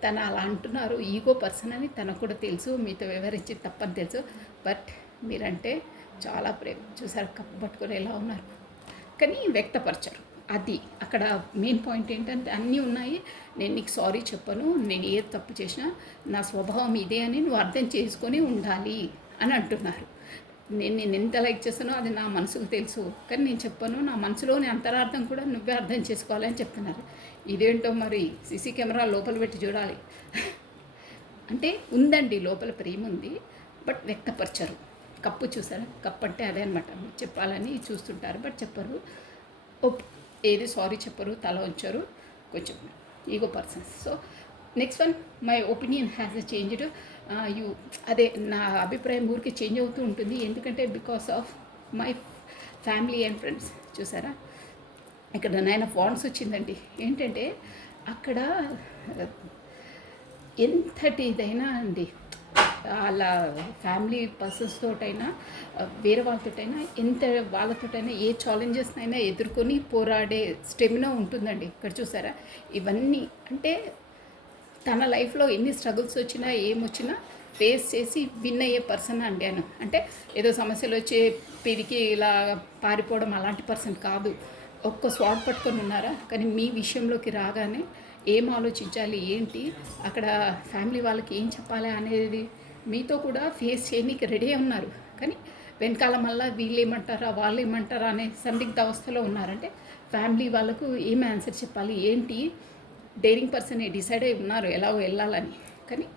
తను అలా అంటున్నారు ఈగో పర్సన్ అని తనకు కూడా తెలుసు. మీతో వ్యవహరించి తప్పని తెలుసు. బట్ మీరంటే చాలా ప్రేమ. చూసారా, కప్పు పట్టుకొని ఎలా ఉన్నారు కానీ వ్యక్తపరచరు. అది అక్కడ మెయిన్ పాయింట్ ఏంటంటే అన్నీ ఉన్నాయి, నేను నీకు సారీ చెప్పను, నేను ఏది తప్పు చేసినా నా స్వభావం ఇదే అని నువ్వు అర్థం చేసుకొని ఉండాలి అని అంటున్నారు. నేను ఎంత లైక్ చేస్తానో అది నా మనసుకు తెలుసు, కానీ నేను చెప్పను. నా మనసులోని అంతరార్థం కూడా నువ్వే అర్థం చేసుకోవాలి అని చెప్తున్నారు. ఇదేంటో మరి సీసీ కెమెరా లోపల పెట్టి చూడాలి. అంటే ఉందండి, లోపల ప్రేమ ఉంది, బట్ వ్యక్తపరచరు. కప్పు చూసారా, కప్పు అంటే అదే అనమాట. చెప్పాలని చూస్తుంటారు బట్ చెప్పరు. ఏది సారీ చెప్పరు, తల ఉంచరు, కొంచెం ego persons. So next one, my opinion has changed. అదే నా అభిప్రాయం ఊరికి చేంజ్ అవుతూ ఉంటుంది. ఎందుకంటే because of my family and friends. చూసారా, ఇక్కడ 9 ఆఫ్ వాండ్స్ వచ్చిందండి. ఏంటంటే అక్కడ ఎంతటి ఇదైనా అండి, వాళ్ళ ఫ్యామిలీ పర్సన్స్ తోటైనా వేరే వాళ్ళతోటైనా ఎంత వాళ్ళతోటైనా ఏ ఛాలెంజెస్నైనా ఎదుర్కొని పోరాడే స్టెమినా ఉంటుందండి. ఇక్కడ చూసారా, ఇవన్నీ అంటే తన లైఫ్లో ఎన్ని స్ట్రగుల్స్ వచ్చినా ఏమొచ్చినా ఫేస్ చేసి విన్ అయ్యే పర్సన్ అండాను. అంటే ఏదో సమస్యలు వచ్చే పెరిగి ఇలా పారిపోవడం అలాంటి పర్సన్ కాదు. ఒక్క స్వాట్ పట్టుకొని ఉన్నారా, కానీ మీ విషయంలోకి రాగానే ఏం ఆలోచించాలి ఏంటి, అక్కడ ఫ్యామిలీ వాళ్ళకి ఏం చెప్పాలి అనేది మీతో కూడా ఫేస్ చేయడానికి రెడీ ఉన్నారు. కానీ వెనకాల మళ్ళీ వీళ్ళు ఏమంటారా వాళ్ళు ఏమంటారా అనే సందిగ్ధ అవస్థలో ఉన్నారంటే ఫ్యామిలీ వాళ్ళకు ఏం ఆన్సర్ చెప్పాలి ఏంటి, డేరింగ్ పర్సన్ డిసైడ్ అయి ఉన్నారు ఎలా వెళ్ళాలని. కానీ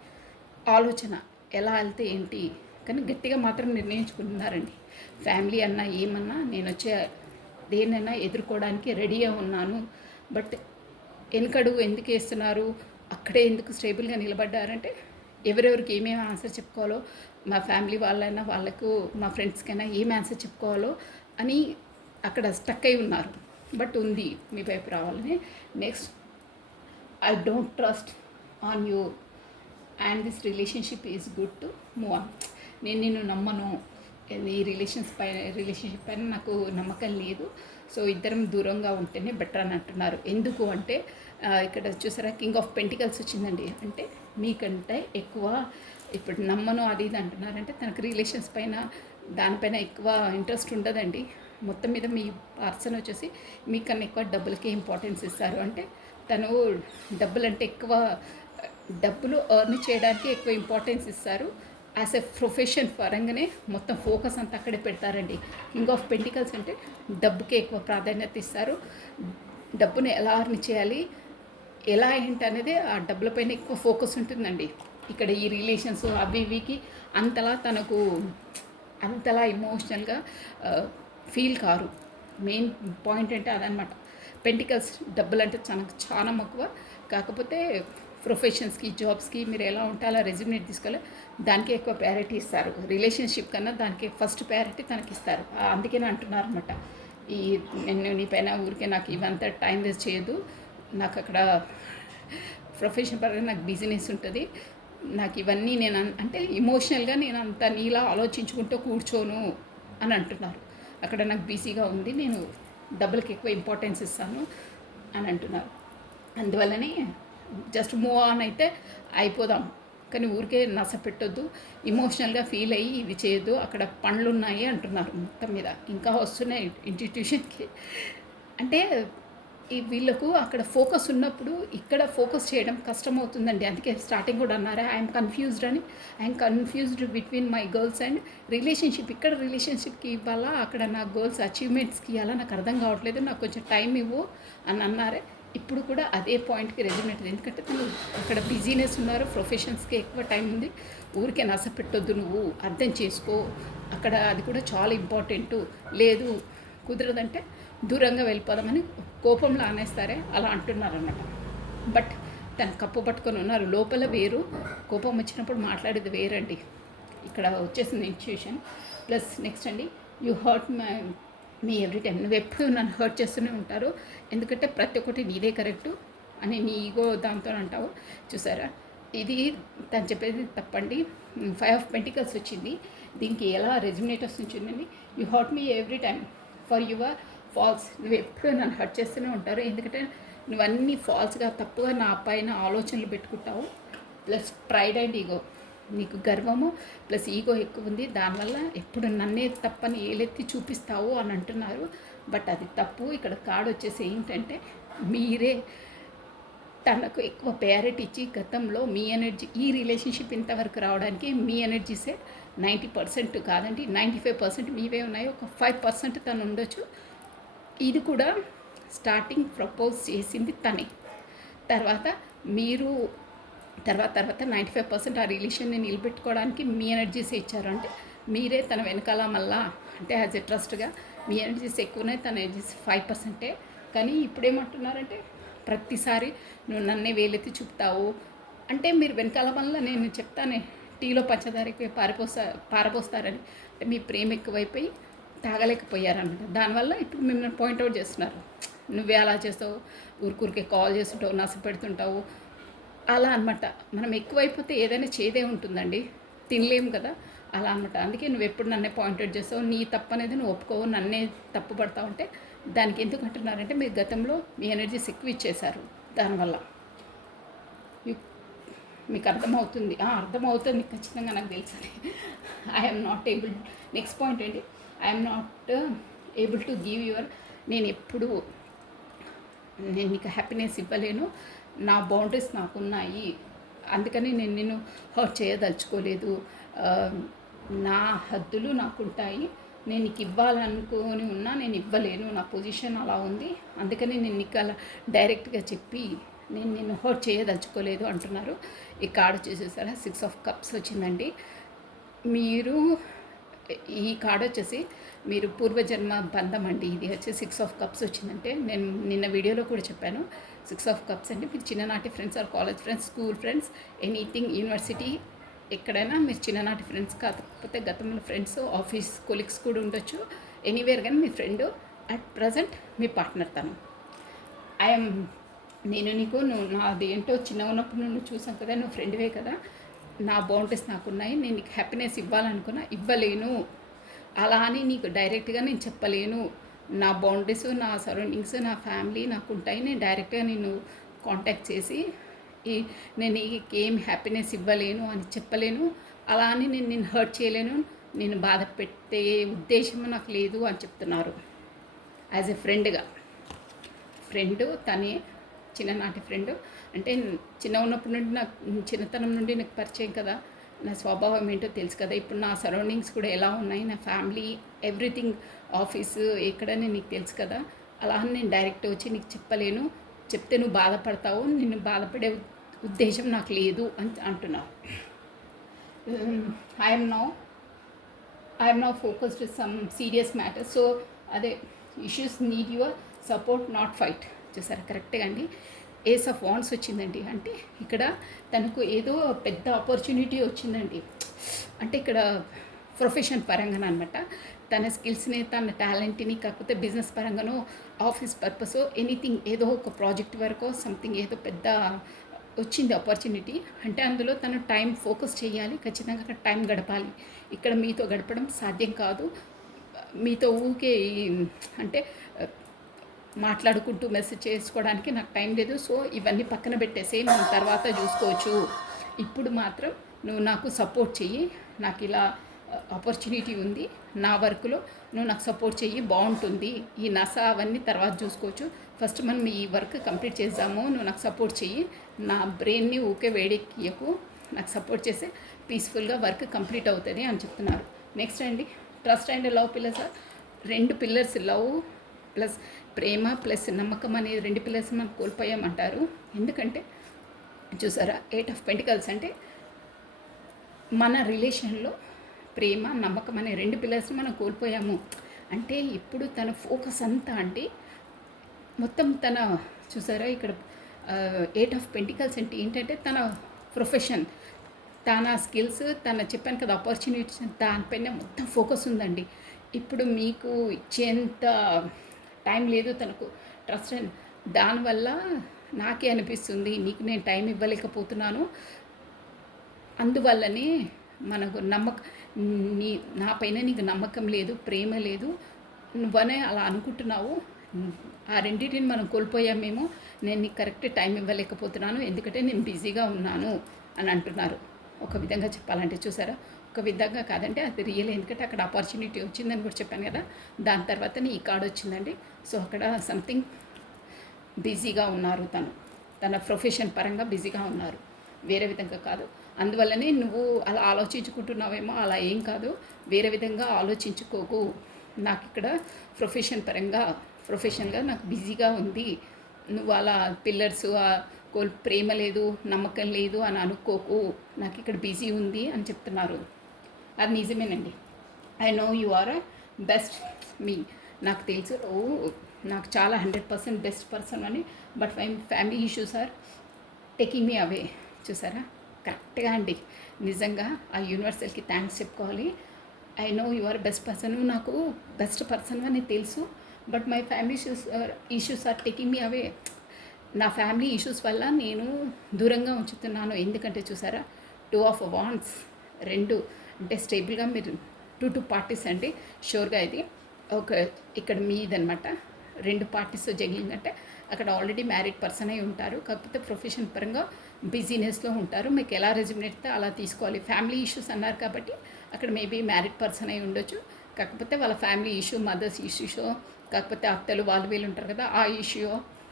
ఆలోచన ఎలా వెళ్తే ఏంటి, కానీ గట్టిగా మాత్రం నిర్ణయించుకుంటున్నారండి. ఫ్యామిలీ అన్నా ఏమన్నా నేను వచ్చే దేనైనా ఎదుర్కోవడానికి రెడీగా ఉన్నాను. బట్ వెనకడుగు ఎందుకు వేస్తున్నారు, అక్కడే ఎందుకు స్టేబుల్గా నిలబడ్డారంటే ఎవరెవరికి ఏమేమి ఆన్సర్ చెప్పుకోవాలో, మా ఫ్యామిలీ వాళ్ళైనా వాళ్ళకు మా ఫ్రెండ్స్కైనా ఏం ఆన్సర్ చెప్పుకోవాలో అని అక్కడ స్టక్ అయి ఉన్నారు. బట్ ఉంది మీ వైపు రావాలని. Next, I don't trust on you and this relationship is good to move on. నేను నిన్ను నమ్మను, ఈ రిలేషన్షిప్ పైన నాకు నమ్మకం లేదు. సో ఇద్దరం దూరంగా ఉంటేనే బెటర్ అని అంటున్నారు. ఎందుకు అంటే ఇక్కడ చూసారా, కింగ్ ఆఫ్ పెంటికల్స్ వచ్చిందండి. అంటే మీకంటే ఎక్కువ ఇప్పుడు నమ్మను అది ఇది అంటున్నారంటే తనకు రిలేషన్స్ పైన దానిపైన ఎక్కువ ఇంట్రెస్ట్ ఉండదండి. మొత్తం మీద మీ పర్సన్ వచ్చేసి మీకన్నా ఎక్కువ డబ్బులకే ఇంపార్టెన్స్ ఇస్తారు. అంటే తను డబ్బులు అంటే ఎక్కువ డబ్బులు ఎర్న్ చేయడానికి ఎక్కువ ఇంపార్టెన్స్ ఇస్తారు. యాజ్ ఎ ప్రొఫెషన్ పరంగానే మొత్తం ఫోకస్ అంతా అక్కడే పెడతారండి. కింగ్ ఆఫ్ పెంటికల్స్ అంటే డబ్బుకే ఎక్కువ ప్రాధాన్యత ఇస్తారు. డబ్బుని ఎలా ఎర్న్ చేయాలి, ఎలా ఏంటి అనేది ఆ డబ్బులపైన ఎక్కువ ఫోకస్ ఉంటుందండి. ఇక్కడ ఈ రిలేషన్స్ అవి ఇవికి అంతలా ఇమోషనల్గా ఫీల్ కారు. మెయిన్ పాయింట్ అంటే అదనమాట. పెంటికల్స్ డబ్బులు అంటే చాలా మక్కువ. కాకపోతే ప్రొఫెషన్స్కి జాబ్స్కి మీరు ఎలా ఉంటే అలా రెజ్యూమేట్ తీసుకోవాలి, దానికి ఎక్కువ ప్రయారిటీ ఇస్తారు. రిలేషన్షిప్ కన్నా దానికి ఫస్ట్ ప్రయారిటీ తనకి ఇస్తారు. అందుకనే అంటున్నారు అనమాట, నేను నీ పైన ఊరికే నాకు ఇవంతా టైం వేస్ట్ చేయదు, నాకు అక్కడ ప్రొఫెషన్ పరంగా నాకు బిజినెస్ ఉంటుంది. నాకు ఇవన్నీ నేను అంటే ఎమోషనల్గా నేను అంత నీలా ఆలోచించుకుంటూ కూర్చోను అని అంటున్నారు. అక్కడ నాకు బిజీగా ఉంది, నేను డబ్బులకి ఎక్కువ ఇంపార్టెన్స్ ఇస్తాను అని అంటున్నారు. అందువల్లనే జస్ట్ మూవ్ ఆన్ అయితే అయిపోదాం, కానీ ఊరికే నస పెట్టొద్దు, ఇమోషనల్గా ఫీల్ అయ్యి ఇది చేయొద్దు, అక్కడ పనులు ఉన్నాయి అంటున్నారు. మొత్తం మీద ఇంకా వస్తున్నాయి ఇన్స్టిట్యూషన్కి. అంటే ఈ వీళ్ళకు అక్కడ ఫోకస్ ఉన్నప్పుడు ఇక్కడ ఫోకస్ చేయడం కష్టమవుతుందండి. అందుకే స్టార్టింగ్ కూడా అన్నారా ఐఎమ్ కన్ఫ్యూజ్డ్ అని. I'm confused between my girls and relationship. ఇక్కడ రిలేషన్షిప్కి ఇవ్వాలా, అక్కడ నా గోల్స్ అచీవ్మెంట్స్కి ఇవ్వాలా, నాకు అర్థం కావట్లేదు, నాకు కొంచెం టైం ఇవ్వు అని అన్నారే. ఇప్పుడు కూడా అదే పాయింట్కి రెజ్యూమేట్. ఎందుకంటే తను అక్కడ బిజీనెస్ ఉన్నారు, ప్రొఫెషన్స్కి ఎక్కువ టైం ఉంది. ఊరికే నస పెట్టొద్దు, నువ్వు అర్థం చేసుకో, అక్కడ అది కూడా చాలా ఇంపార్టెంటు. లేదు కుదరదంటే దూరంగా వెళ్ళిపోదామని కోపంలో అనేస్తారే అలా అంటున్నారన్నమాట. బట్ తను కప్పు పట్టుకొని ఉన్నారు, లోపల వేరు, కోపం వచ్చినప్పుడు మాట్లాడేది వేరండి. ఇక్కడ వచ్చేసింది ఇన్స్టిట్యూషన్. ప్లస్ నెక్స్ట్ అండి, you hurt me every time. నువ్వు ఎప్పుడు నన్ను హర్ట్ చేస్తూనే ఉంటారు, ఎందుకంటే ప్రతి ఒక్కటి నీదే కరెక్టు అని నీ ఈగో దాంతో అంటావు. చూసారా, ఇది తను చెప్పేది తప్పండి. 5 ఆఫ్ పెంటికల్స్ వచ్చింది, దీనికి ఎలా రెజ్యునేటర్స్ వచ్చిందండి. You hurt me every time for your false. నువ్వు ఎప్పుడు నన్ను హర్ట్ చేస్తూనే ఉంటారు, ఎందుకంటే నువ్వన్నీ ఫాల్స్గా తప్పుగా నా పైన ఆలోచనలు పెట్టుకుంటావు. ప్లస్ ప్రైడ్ అండ్ ఈగో, నీకు గర్వము ప్లస్ ఈగో ఎక్కువ ఉంది, దానివల్ల ఎప్పుడు నన్నే తప్పని ఏలెత్తి చూపిస్తావు అని అంటున్నారు. బట్ అది తప్పు. ఇక్కడ కార్డు వచ్చేసి ఏంటంటే మీరే తనకు ఎక్కువ ప్రయారిటీ ఇచ్చి గతంలో మీ ఎనర్జీ ఈ రిలేషన్షిప్ ఇంతవరకు రావడానికి మీ ఎనర్జీసే 90% కాదండి, 95% మీవే ఉన్నాయి. ఒక 5% తను ఉండొచ్చు. ఇది కూడా స్టార్టింగ్ ప్రపోజ్ చేసింది తనే, తర్వాత మీరు తర్వాత 95% ఆ రిలేషన్ని నిలబెట్టుకోవడానికి మీ ఎనర్జీస్ ఇచ్చారు. అంటే మీరే తన వెనకాల మళ్ళా అంటే యాజ్ ఎ ట్రస్ట్గా మీ ఎనర్జీస్ ఎక్కువనే, తన ఎనర్జీస్ 5%. కానీ ఇప్పుడేమంటున్నారంటే ప్రతిసారి నువ్వు నన్నే వేలెత్తి చూపుతావు అంటే మీరు వెనకాల వల్ల నేను చెప్తానే టీలో పంచదారకి పారపోస్తారని. అంటే మీ ప్రేమ ఎక్కువైపోయి తాగలేకపోయారన్నమాట. దానివల్ల ఇప్పుడు మిమ్మల్ని పాయింట్అవుట్ చేస్తున్నారు, నువ్వే అలా చేస్తావు, ఊరికే కాల్ చేస్తుంటావు, నస పెడుతుంటావు అలా అనమాట. మనం ఎక్కువైపోతే ఏదైనా చేదే ఉంటుందండి, తినలేము కదా, అలా అనమాట. అందుకే నువ్వు ఎప్పుడు నన్నే పాయింట్అవుట్ చేస్తావు, నీ తప్పు అనేది నువ్వు ఒప్పుకోవు, నన్నే తప్పు పడతావు. అంటే దానికి ఎందుకు అంటున్నారంటే మీరు గతంలో మీ ఎనర్జీస్ ఎక్కువ ఇచ్చేశారు, దానివల్ల మీకు అర్థమవుతుంది. అర్థమవుతుంది ఖచ్చితంగా, నాకు తెలుసు. I'm not able. Next point ఏంటి, I'm not able to give your. నేను నీకు హ్యాపీనెస్ ఇవ్వలేను, నా బౌండరీస్ నాకున్నాయి, అందుకని నేను నిన్ను హర్ట్ చేయదలుచుకోలేదు, నా హద్దులు నాకుంటాయి, నేను నీకు ఇవ్వాలనుకొని ఉన్నా నేను ఇవ్వలేను, నా పొజిషన్ అలా ఉంది, అందుకని నేను నీకు అలా డైరెక్ట్గా చెప్పి నేను నిన్ను హర్ట్ చేయదలుచుకోలేదు అంటున్నారు. ఈ కార్డు చేసేసారా 6 ఆఫ్ కప్స్ వచ్చిందండి. మీరు ఈ కార్డు వచ్చేసి మీరు పూర్వజన్మ బంధం అండి. ఇది వచ్చి 6 ఆఫ్ కప్స్ వచ్చిందంటే నేను నిన్న వీడియోలో కూడా చెప్పాను. 6 ఆఫ్ కప్స్ అంటే మీరు చిన్ననాటి friends or college friends, school friends, anything, university, ఎక్కడైనా మీరు చిన్ననాటి ఫ్రెండ్స్, కాకపోతే గతంలో ఫ్రెండ్స్, ఆఫీస్ కొలీగ్స్ కూడా ఉండొచ్చు, ఎనీవేర్. కానీ మీ ఫ్రెండ్ అట్ ప్రజెంట్ మీ పార్ట్నర్ తను. నేను నీకు నాది ఏంటో చిన్న ఉన్నప్పుడు నువ్వు చూసాను కదా, నువ్వు ఫ్రెండ్వే కదా, నా బౌండరీస్ నాకున్నాయి, నేను నీకు హ్యాపీనెస్ ఇవ్వాలనుకున్నా ఇవ్వలేను, అలా అని నీకు డైరెక్ట్గా నేను చెప్పలేను, నా బౌండరీస్, నా సరౌండింగ్స్, నా ఫ్యామిలీ నాకు ఉంటాయి, నేను డైరెక్ట్గా నేను కాంటాక్ట్ చేసి నేను నీకేం హ్యాపీనెస్ ఇవ్వలేను అని చెప్పలేను, అలా అని నేను నిన్ను హర్ట్ చేయలేను, నేను బాధ పెట్టే ఉద్దేశం నాకు లేదు అని చెప్తున్నారు. యాజ్ ఎ ఫ్రెండ్ తనే చిన్ననాటి ఫ్రెండ్. అంటే చిన్న ఉన్నప్పటి నుండి నాకు చిన్నతనం నుండి నాకు పరిచయం కదా, నా స్వభావం ఏంటో తెలుసు కదా, ఇప్పుడు నా సరౌండింగ్స్ కూడా ఎలా ఉన్నాయి, నా ఫ్యామిలీ, ఎవ్రీథింగ్, ఆఫీసు ఎక్కడనే నీకు తెలుసు కదా, అలా నేను డైరెక్ట్ వచ్చి నీకు చెప్పలేను, చెప్తే నువ్వు బాధపడతావు, నిన్ను బాధపడే ఉద్దేశం నాకు లేదు అని అంటున్నావు. I'm now focused some serious matters. So అదే issues need your support, not fight. చూసారా కరెక్ట్గా అండి. ఏస్ ఆఫ్ వాండ్స్ వచ్చిందండి. అంటే ఇక్కడ తనకు ఏదో పెద్ద ఆపర్చునిటీ వచ్చిందండి. అంటే ఇక్కడ ప్రొఫెషన్ పరంగా అనమాట. తన స్కిల్స్ని, తన టాలెంట్ని, కాకపోతే బిజినెస్ పరంగానో, ఆఫీస్ పర్పసో, ఎనీథింగ్ ఏదో ఒక ప్రాజెక్ట్ వరకో సంథింగ్ ఏదో పెద్ద వచ్చింది ఆపర్చునిటీ అంటే అందులో తను టైం ఫోకస్ చేయాలి, ఖచ్చితంగా అక్కడ టైం గడపాలి. ఇక్కడ మీతో గడపడం సాధ్యం కాదు. మీతో ఊరికే అంటే మాట్లాడుకుంటూ మెసేజ్ చేసుకోవడానికి నాకు టైం లేదు. సో ఇవన్నీ పక్కన పెట్టేసి మనం తర్వాత చూసుకోవచ్చు. ఇప్పుడు మాత్రం నువ్వు నాకు సపోర్ట్ చెయ్యి, నాకు ఇలా ఆపర్చునిటీ ఉంది నా వర్క్లో, నువ్వు నాకు సపోర్ట్ చెయ్యి, బాగుంటుంది. ఈ నసా అవన్నీ తర్వాత చూసుకోవచ్చు. ఫస్ట్ మనం ఈ వర్క్ కంప్లీట్ చేద్దాము, నువ్వు నాకు సపోర్ట్ చెయ్యి, నా బ్రెయిన్ని ఊకే వేడెక్కియకు, నాకు సపోర్ట్ చేస్తే పీస్ఫుల్గా వర్క్ కంప్లీట్ అవుతుంది అని చెప్తున్నారు. నెక్స్ట్ అండి, trust and love pillars. 2 pillars, love plus Prema plus నమ్మకం అనే 2 పిల్లర్స్ మనం కోల్పోయామంటారు. ఎందుకంటే చూసారా, 8 ఆఫ్ పెంటికల్స్ అంటే మన రిలేషన్లో ప్రేమ నమ్మకం అనే 2 పిల్లర్స్ని మనం కోల్పోయాము. అంటే ఇప్పుడు తన ఫోకస్ అంతా అంటే మొత్తం తన చూసారా ఇక్కడ 8 ఆఫ్ పెంటికల్స్ అంటే ఏంటంటే తన ప్రొఫెషన్, తన స్కిల్స్, తన చెప్పాను కదా ఆపర్చునిటీస్, దానిపైన మొత్తం ఫోకస్ ఉందండి. ఇప్పుడు మీకు ఇచ్చేంత టైం లేదు తనకు. ట్రస్ట్ అండ్ దానివల్ల నాకే అనిపిస్తుంది నీకు నేను టైం ఇవ్వలేకపోతున్నాను, అందువల్లనే మనకు నా పైన నీకు నమ్మకం లేదు, ప్రేమ లేదు, నువ్వనే అలా అనుకుంటున్నావు. ఆ రెండింటిని మనం కోల్పోయామేమో, నేను నీకు కరెక్ట్ టైం ఇవ్వలేకపోతున్నాను ఎందుకంటే నేను బిజీగా ఉన్నాను అని అంటున్నారు. ఒక విధంగా చెప్పాలంటే చూసారా, ఒక విధంగా కాదంటే అది రియల్. ఎందుకంటే అక్కడ ఆపర్చునిటీ వచ్చిందని కూడా చెప్పాను కదా, దాని తర్వాతనే ఈ కార్డు వచ్చిందండి. సో అక్కడ సంథింగ్ బిజీగా ఉన్నారు, తన ప్రొఫెషన్ పరంగా బిజీగా ఉన్నారు, వేరే విధంగా కాదు. అందువల్లనే నువ్వు అలా ఆలోచించుకుంటున్నావేమో, అలా ఏం కాదు, వేరే విధంగా ఆలోచించుకోకు. నాకు ఇక్కడ ప్రొఫెషన్గా నాకు బిజీగా ఉంది, నువ్వు అలా పిల్లర్స్ ప్రేమ లేదు, నమ్మకం లేదు అని అనుకోకు, నాకు ఇక్కడ బిజీ ఉంది అని చెప్తున్నారు. అది నిజమేనండి. I know you are best me, నాకు తెలుసు నాకు చాలా 100% బెస్ట్ పర్సన్ అని, but my family issues are taking me away. చూసారా, కరెక్ట్గా అండి, నిజంగా ఆ యూనివర్సల్కి థ్యాంక్స్ చెప్పుకోవాలి. I know you are best person, నాకు బెస్ట్ పర్సన్ అని తెలుసు, but my family issues are taking me away. నా ఫ్యామిలీ ఇష్యూస్ వల్ల నేను దూరంగా ఉంచుతున్నాను. ఎందుకంటే చూసారా, 2 ఆఫ్ వాండ్స్, 2 అంటే స్టేబుల్గా మీరు 2 పార్టీస్ అండి షూర్గా. ఇది ఒక ఇక్కడ మీదనమాట, 2 పార్టీస్ జగిలింగ్ అంటే అక్కడ ఆల్రెడీ మ్యారీడ్ పర్సన్ అయి ఉంటారు, కాకపోతే ప్రొఫెషన్ పరంగా బిజీనెస్లో ఉంటారు. మీకు ఎలా రెజ్యుమినేట్ అయితే అలా తీసుకోవాలి. ఫ్యామిలీ ఇష్యూస్ అన్నారు కాబట్టి అక్కడ మేబీ మ్యారీడ్ పర్సన్ అయి ఉండొచ్చు, కాకపోతే వాళ్ళ ఫ్యామిలీ ఇష్యూ, మదర్స్ ఇష్యూస్, కాకపోతే అత్తలు వీళ్ళు ఉంటారు కదా, ఆ ఇష్యూ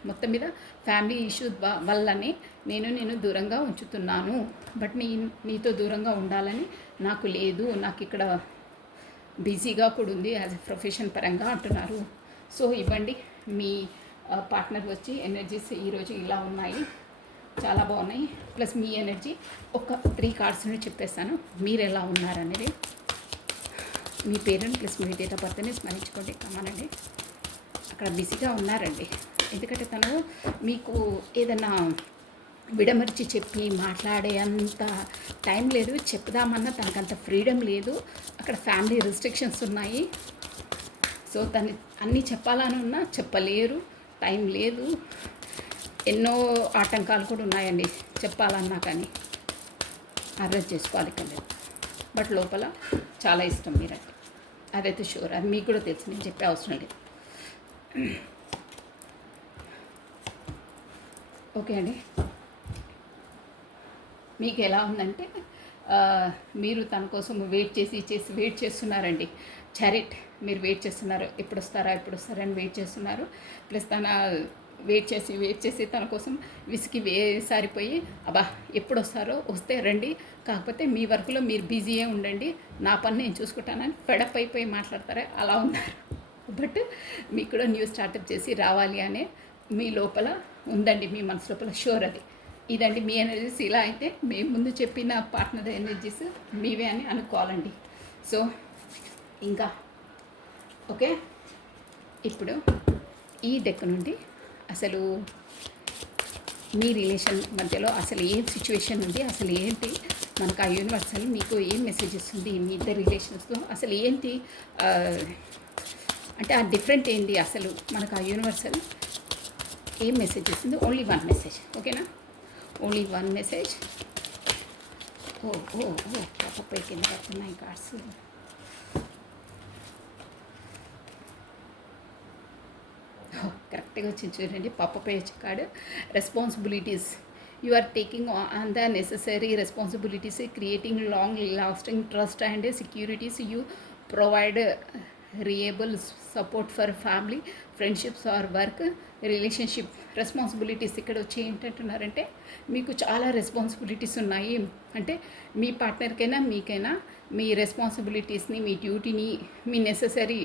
మొత్తం మీద ఫ్యామిలీ ఇష్యూ వల్లనే నేను దూరంగా ఉంచుతున్నాను. బట్ నీతో దూరంగా ఉండాలని నాకు లేదు, నాకు ఇక్కడ బిజీగా కూడా ఉంది యాజ్ ఎ ప్రొఫెషన్ పరంగా అంటున్నారు. సో ఇవ్వండి, మీ పార్ట్నర్ వచ్చి ఎనర్జీస్ ఈరోజు ఇలా ఉన్నాయి, చాలా బాగున్నాయి. ప్లస్ మీ ఎనర్జీ ఒక 3 కార్డ్స్ని చెప్పేస్తాను, మీరు ఎలా ఉన్నారనేది. మీ పేరెంట్ ప్లస్ మీ డేట్ ఆఫ్ బర్త్ని స్మరించుకోండి. కమానండి, అక్కడ బిజీగా ఉన్నారండి. ఎందుకంటే తను మీకు ఏదన్నా విడమర్చి చెప్పి మాట్లాడే అంత టైం లేదు, చెప్దామన్నా తనకంత ఫ్రీడమ్ లేదు, అక్కడ ఫ్యామిలీ రిస్ట్రిక్షన్స్ ఉన్నాయి. సో తను అన్నీ చెప్పాలని ఉన్నా చెప్పలేరు, టైం లేదు, ఎన్నో ఆటంకాలు కూడా ఉన్నాయండి చెప్పాలన్నా, కానీ అడ్రస్ చేసుకోవాలి కదా. బట్ లోపల చాలా ఇష్టం మీరంటే, అదైతే షూర్, అది మీకు కూడా తెలుసు, నేను చెప్పే అవసరం లేదు. ఓకే అండి, మీకు ఎలా ఉందంటే మీరు తన కోసం వెయిట్ చేస్తున్నారండి. చారిట్ మీరు వెయిట్ చేస్తున్నారు, ఎప్పుడు వస్తారా అని వెయిట్ చేస్తున్నారు. ప్లస్ తన వెయిట్ చేసి తన కోసం విసికి వేసారిపోయి, అబ్బా ఎప్పుడు వస్తే రండి, కాకపోతే మీ వర్క్లో మీరు బిజీయే ఉండండి, నా పని నేను చూసుకుంటానని ఫెడప్ అయిపోయి మాట్లాడతారా, అలా ఉన్నారు. బట్ మీకు కూడా న్యూ స్టార్టప్ చేసి రావాలి అనే మీ లోపల ఉందండి, మీ మనసు లోపల షూర్. అది ఇదండి మీ ఎనర్జీస్. ఇలా అయితే మేము ముందు చెప్పిన పార్ట్నర్ ఎనర్జీస్ మీవే అని అనుకోవాలండి. సో ఇంకా ఓకే, ఇప్పుడు ఈ డెక్ నుండి అసలు మీ రిలేషన్ మధ్యలో అసలు ఏం సిచ్యువేషన్ ఉంది, అసలు ఏంటి, మనకు ఆ యూనివర్సల్ మీకు ఏం మెసేజ్ ఇస్తుంది మీ ఇద్దరు రిలేషన్స్లో, అసలు ఏంటి అంటే ఆ డిఫరెంట్ ఏంటి, అసలు మనకు ఆ యూనివర్సల్ ఏం మెసేజ్ ఇస్తుంది. ఓన్లీ వన్ మెసేజ్, ఓకేనా, ఓన్లీ వన్ మెసేజ్. ఓ ఓ ఓ పాపపై కింద పడుతున్నాయి కార్డ్స్. కరెక్ట్గా వచ్చింది చూడండి, పాపపై వచ్చే card. Responsibilities, you are taking on the necessary responsibilities, creating long lasting trust and securities. You provide reliable support for family, friendships or work relationship. Responsibilities ఇక్కడ వచ్చి ఏంటంటున్నారంటే మీకు చాలా రెస్పాన్సిబిలిటీస్ ఉన్నాయి, అంటే మీ పార్ట్నర్కైనా మీకైనా మీ రెస్పాన్సిబిలిటీస్ని, మీ డ్యూటీని, మీ నెససరీ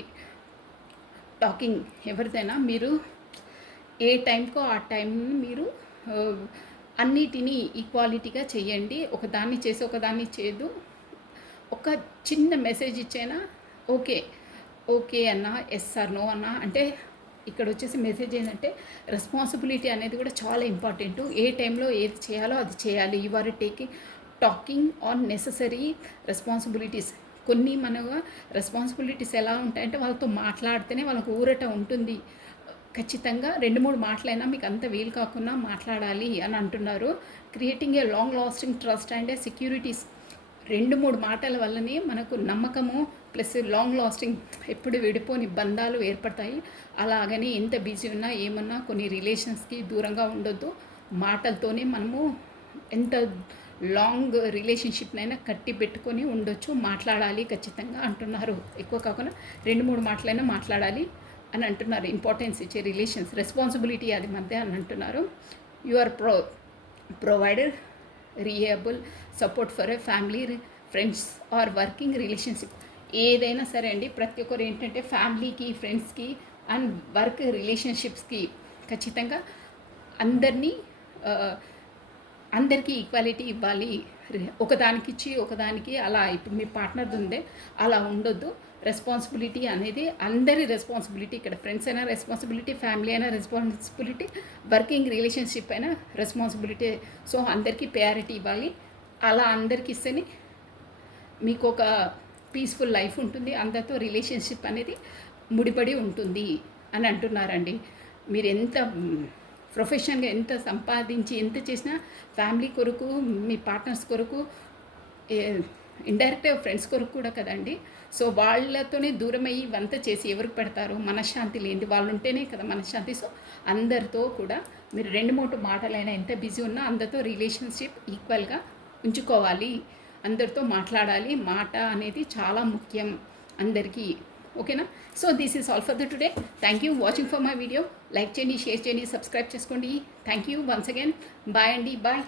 టాకింగ్ ఎవరిదైనా మీరు ఏ టైంకో ఆ టైంని మీరు అన్నిటినీ ఈక్వాలిటీగా చేయండి. ఒకదాన్ని చేసి ఒకదాన్ని చేయదు. ఒక చిన్న మెసేజ్ ఇచ్చైనా ఓకే ఓకే అన్నా, ఎస్ ఆర్ నో అన్నా, అంటే ఇక్కడ వచ్చేసి మెసేజ్ ఏంటంటే రెస్పాన్సిబిలిటీ అనేది కూడా చాలా ఇంపార్టెంట్. ఏ టైంలో ఏది చేయాలో అది చేయాలి. You are talking on necessary responsibilities. కొన్ని మన రెస్పాన్సిబిలిటీస్ ఎలా ఉంటాయంటే వాళ్ళతో మాట్లాడితేనే వాళ్ళకు ఊరట ఉంటుంది. ఖచ్చితంగా 2-3 మాటలైనా మీకు అంత వీలు కాకుండా మాట్లాడాలి అని అంటున్నారు. Creating a long lasting trust and securities. 2-3 మాటల వల్లనే మనకు నమ్మకము ప్లస్ లాంగ్ లాస్టింగ్, ఎప్పుడు విడిపోని బంధాలు ఏర్పడతాయి. అలాగని ఎంత బిజీ ఉన్నా ఏమన్నా కొన్ని రిలేషన్స్కి దూరంగా ఉండొద్దు. మాటలతోనే మనము ఎంత లాంగ్ రిలేషన్షిప్నైనా కట్టి పెట్టుకొని ఉండొచ్చు. మాట్లాడాలి ఖచ్చితంగా అంటున్నారు. ఎక్కువ కాకుండా 2-3 మాటలైనా మాట్లాడాలి అని అంటున్నారు. ఇంపార్టెన్స్ ఇచ్చే రిలేషన్స్, రెస్పాన్సిబిలిటీ అది మధ్య అని అంటున్నారు. You are provider reliable support for a family, friends are working relationship. ఏదైనా సరే అండి, ప్రతి ఒక్కరు ఏంటంటే ఫ్యామిలీకి, ఫ్రెండ్స్కి అండ్ వర్క్ రిలేషన్షిప్స్కి ఖచ్చితంగా అందరికీ ఈక్వాలిటీ ఇవ్వాలి. ఒకదానికి ఇచ్చి ఒకదానికి అలా ఇప్పుడు మీ పార్ట్నర్ది ఉందే అలా ఉండొద్దు. రెస్పాన్సిబిలిటీ అనేది అందరి రెస్పాన్సిబిలిటీ. ఇక్కడ ఫ్రెండ్స్ అయినా రెస్పాన్సిబిలిటీ, ఫ్యామిలీ అయినా రెస్పాన్సిబిలిటీ, వర్కింగ్ రిలేషన్షిప్ అయినా రెస్పాన్సిబిలిటీ. సో అందరికీ ప్రయారిటీ ఇవ్వాలి. అలా అందరికీ ఇస్తేనే మీకు ఒక పీస్ఫుల్ లైఫ్ ఉంటుంది. అందరితో రిలేషన్షిప్ అనేది ముడిపడి ఉంటుంది అని అంటున్నారండి. మీరు ఎంత ప్రొఫెషన్గా ఎంత సంపాదించి ఎంత చేసినా ఫ్యామిలీ కొరకు, మీ పార్ట్నర్స్ కొరకు, ఇండైరెక్ట్గా ఫ్రెండ్స్ కొరకు కూడా కదండి. సో వాళ్ళతోనే దూరమయ్యి ఇవంతా చేసి ఎవరికి పెడతారు? మనశ్శాంతి లేనిది వాళ్ళు ఉంటేనే కదా మనశ్శాంతి. సో అందరితో కూడా మీరు 2-3 మాటలైనా ఎంత బిజీ ఉన్నా అందరితో రిలేషన్షిప్ ఈక్వల్గా ఉంచుకోవాలి. అందరితో మాట్లాడాలి. మాట అనేది చాలా ముఖ్యం అందరికీ, ఓకేనా. So this is all for the today. Thank you watching for my video. Like చేయండి, షేర్ చేయండి, సబ్స్క్రైబ్ చేసుకోండి. Thank you once again. Bye అండి, బాయ్.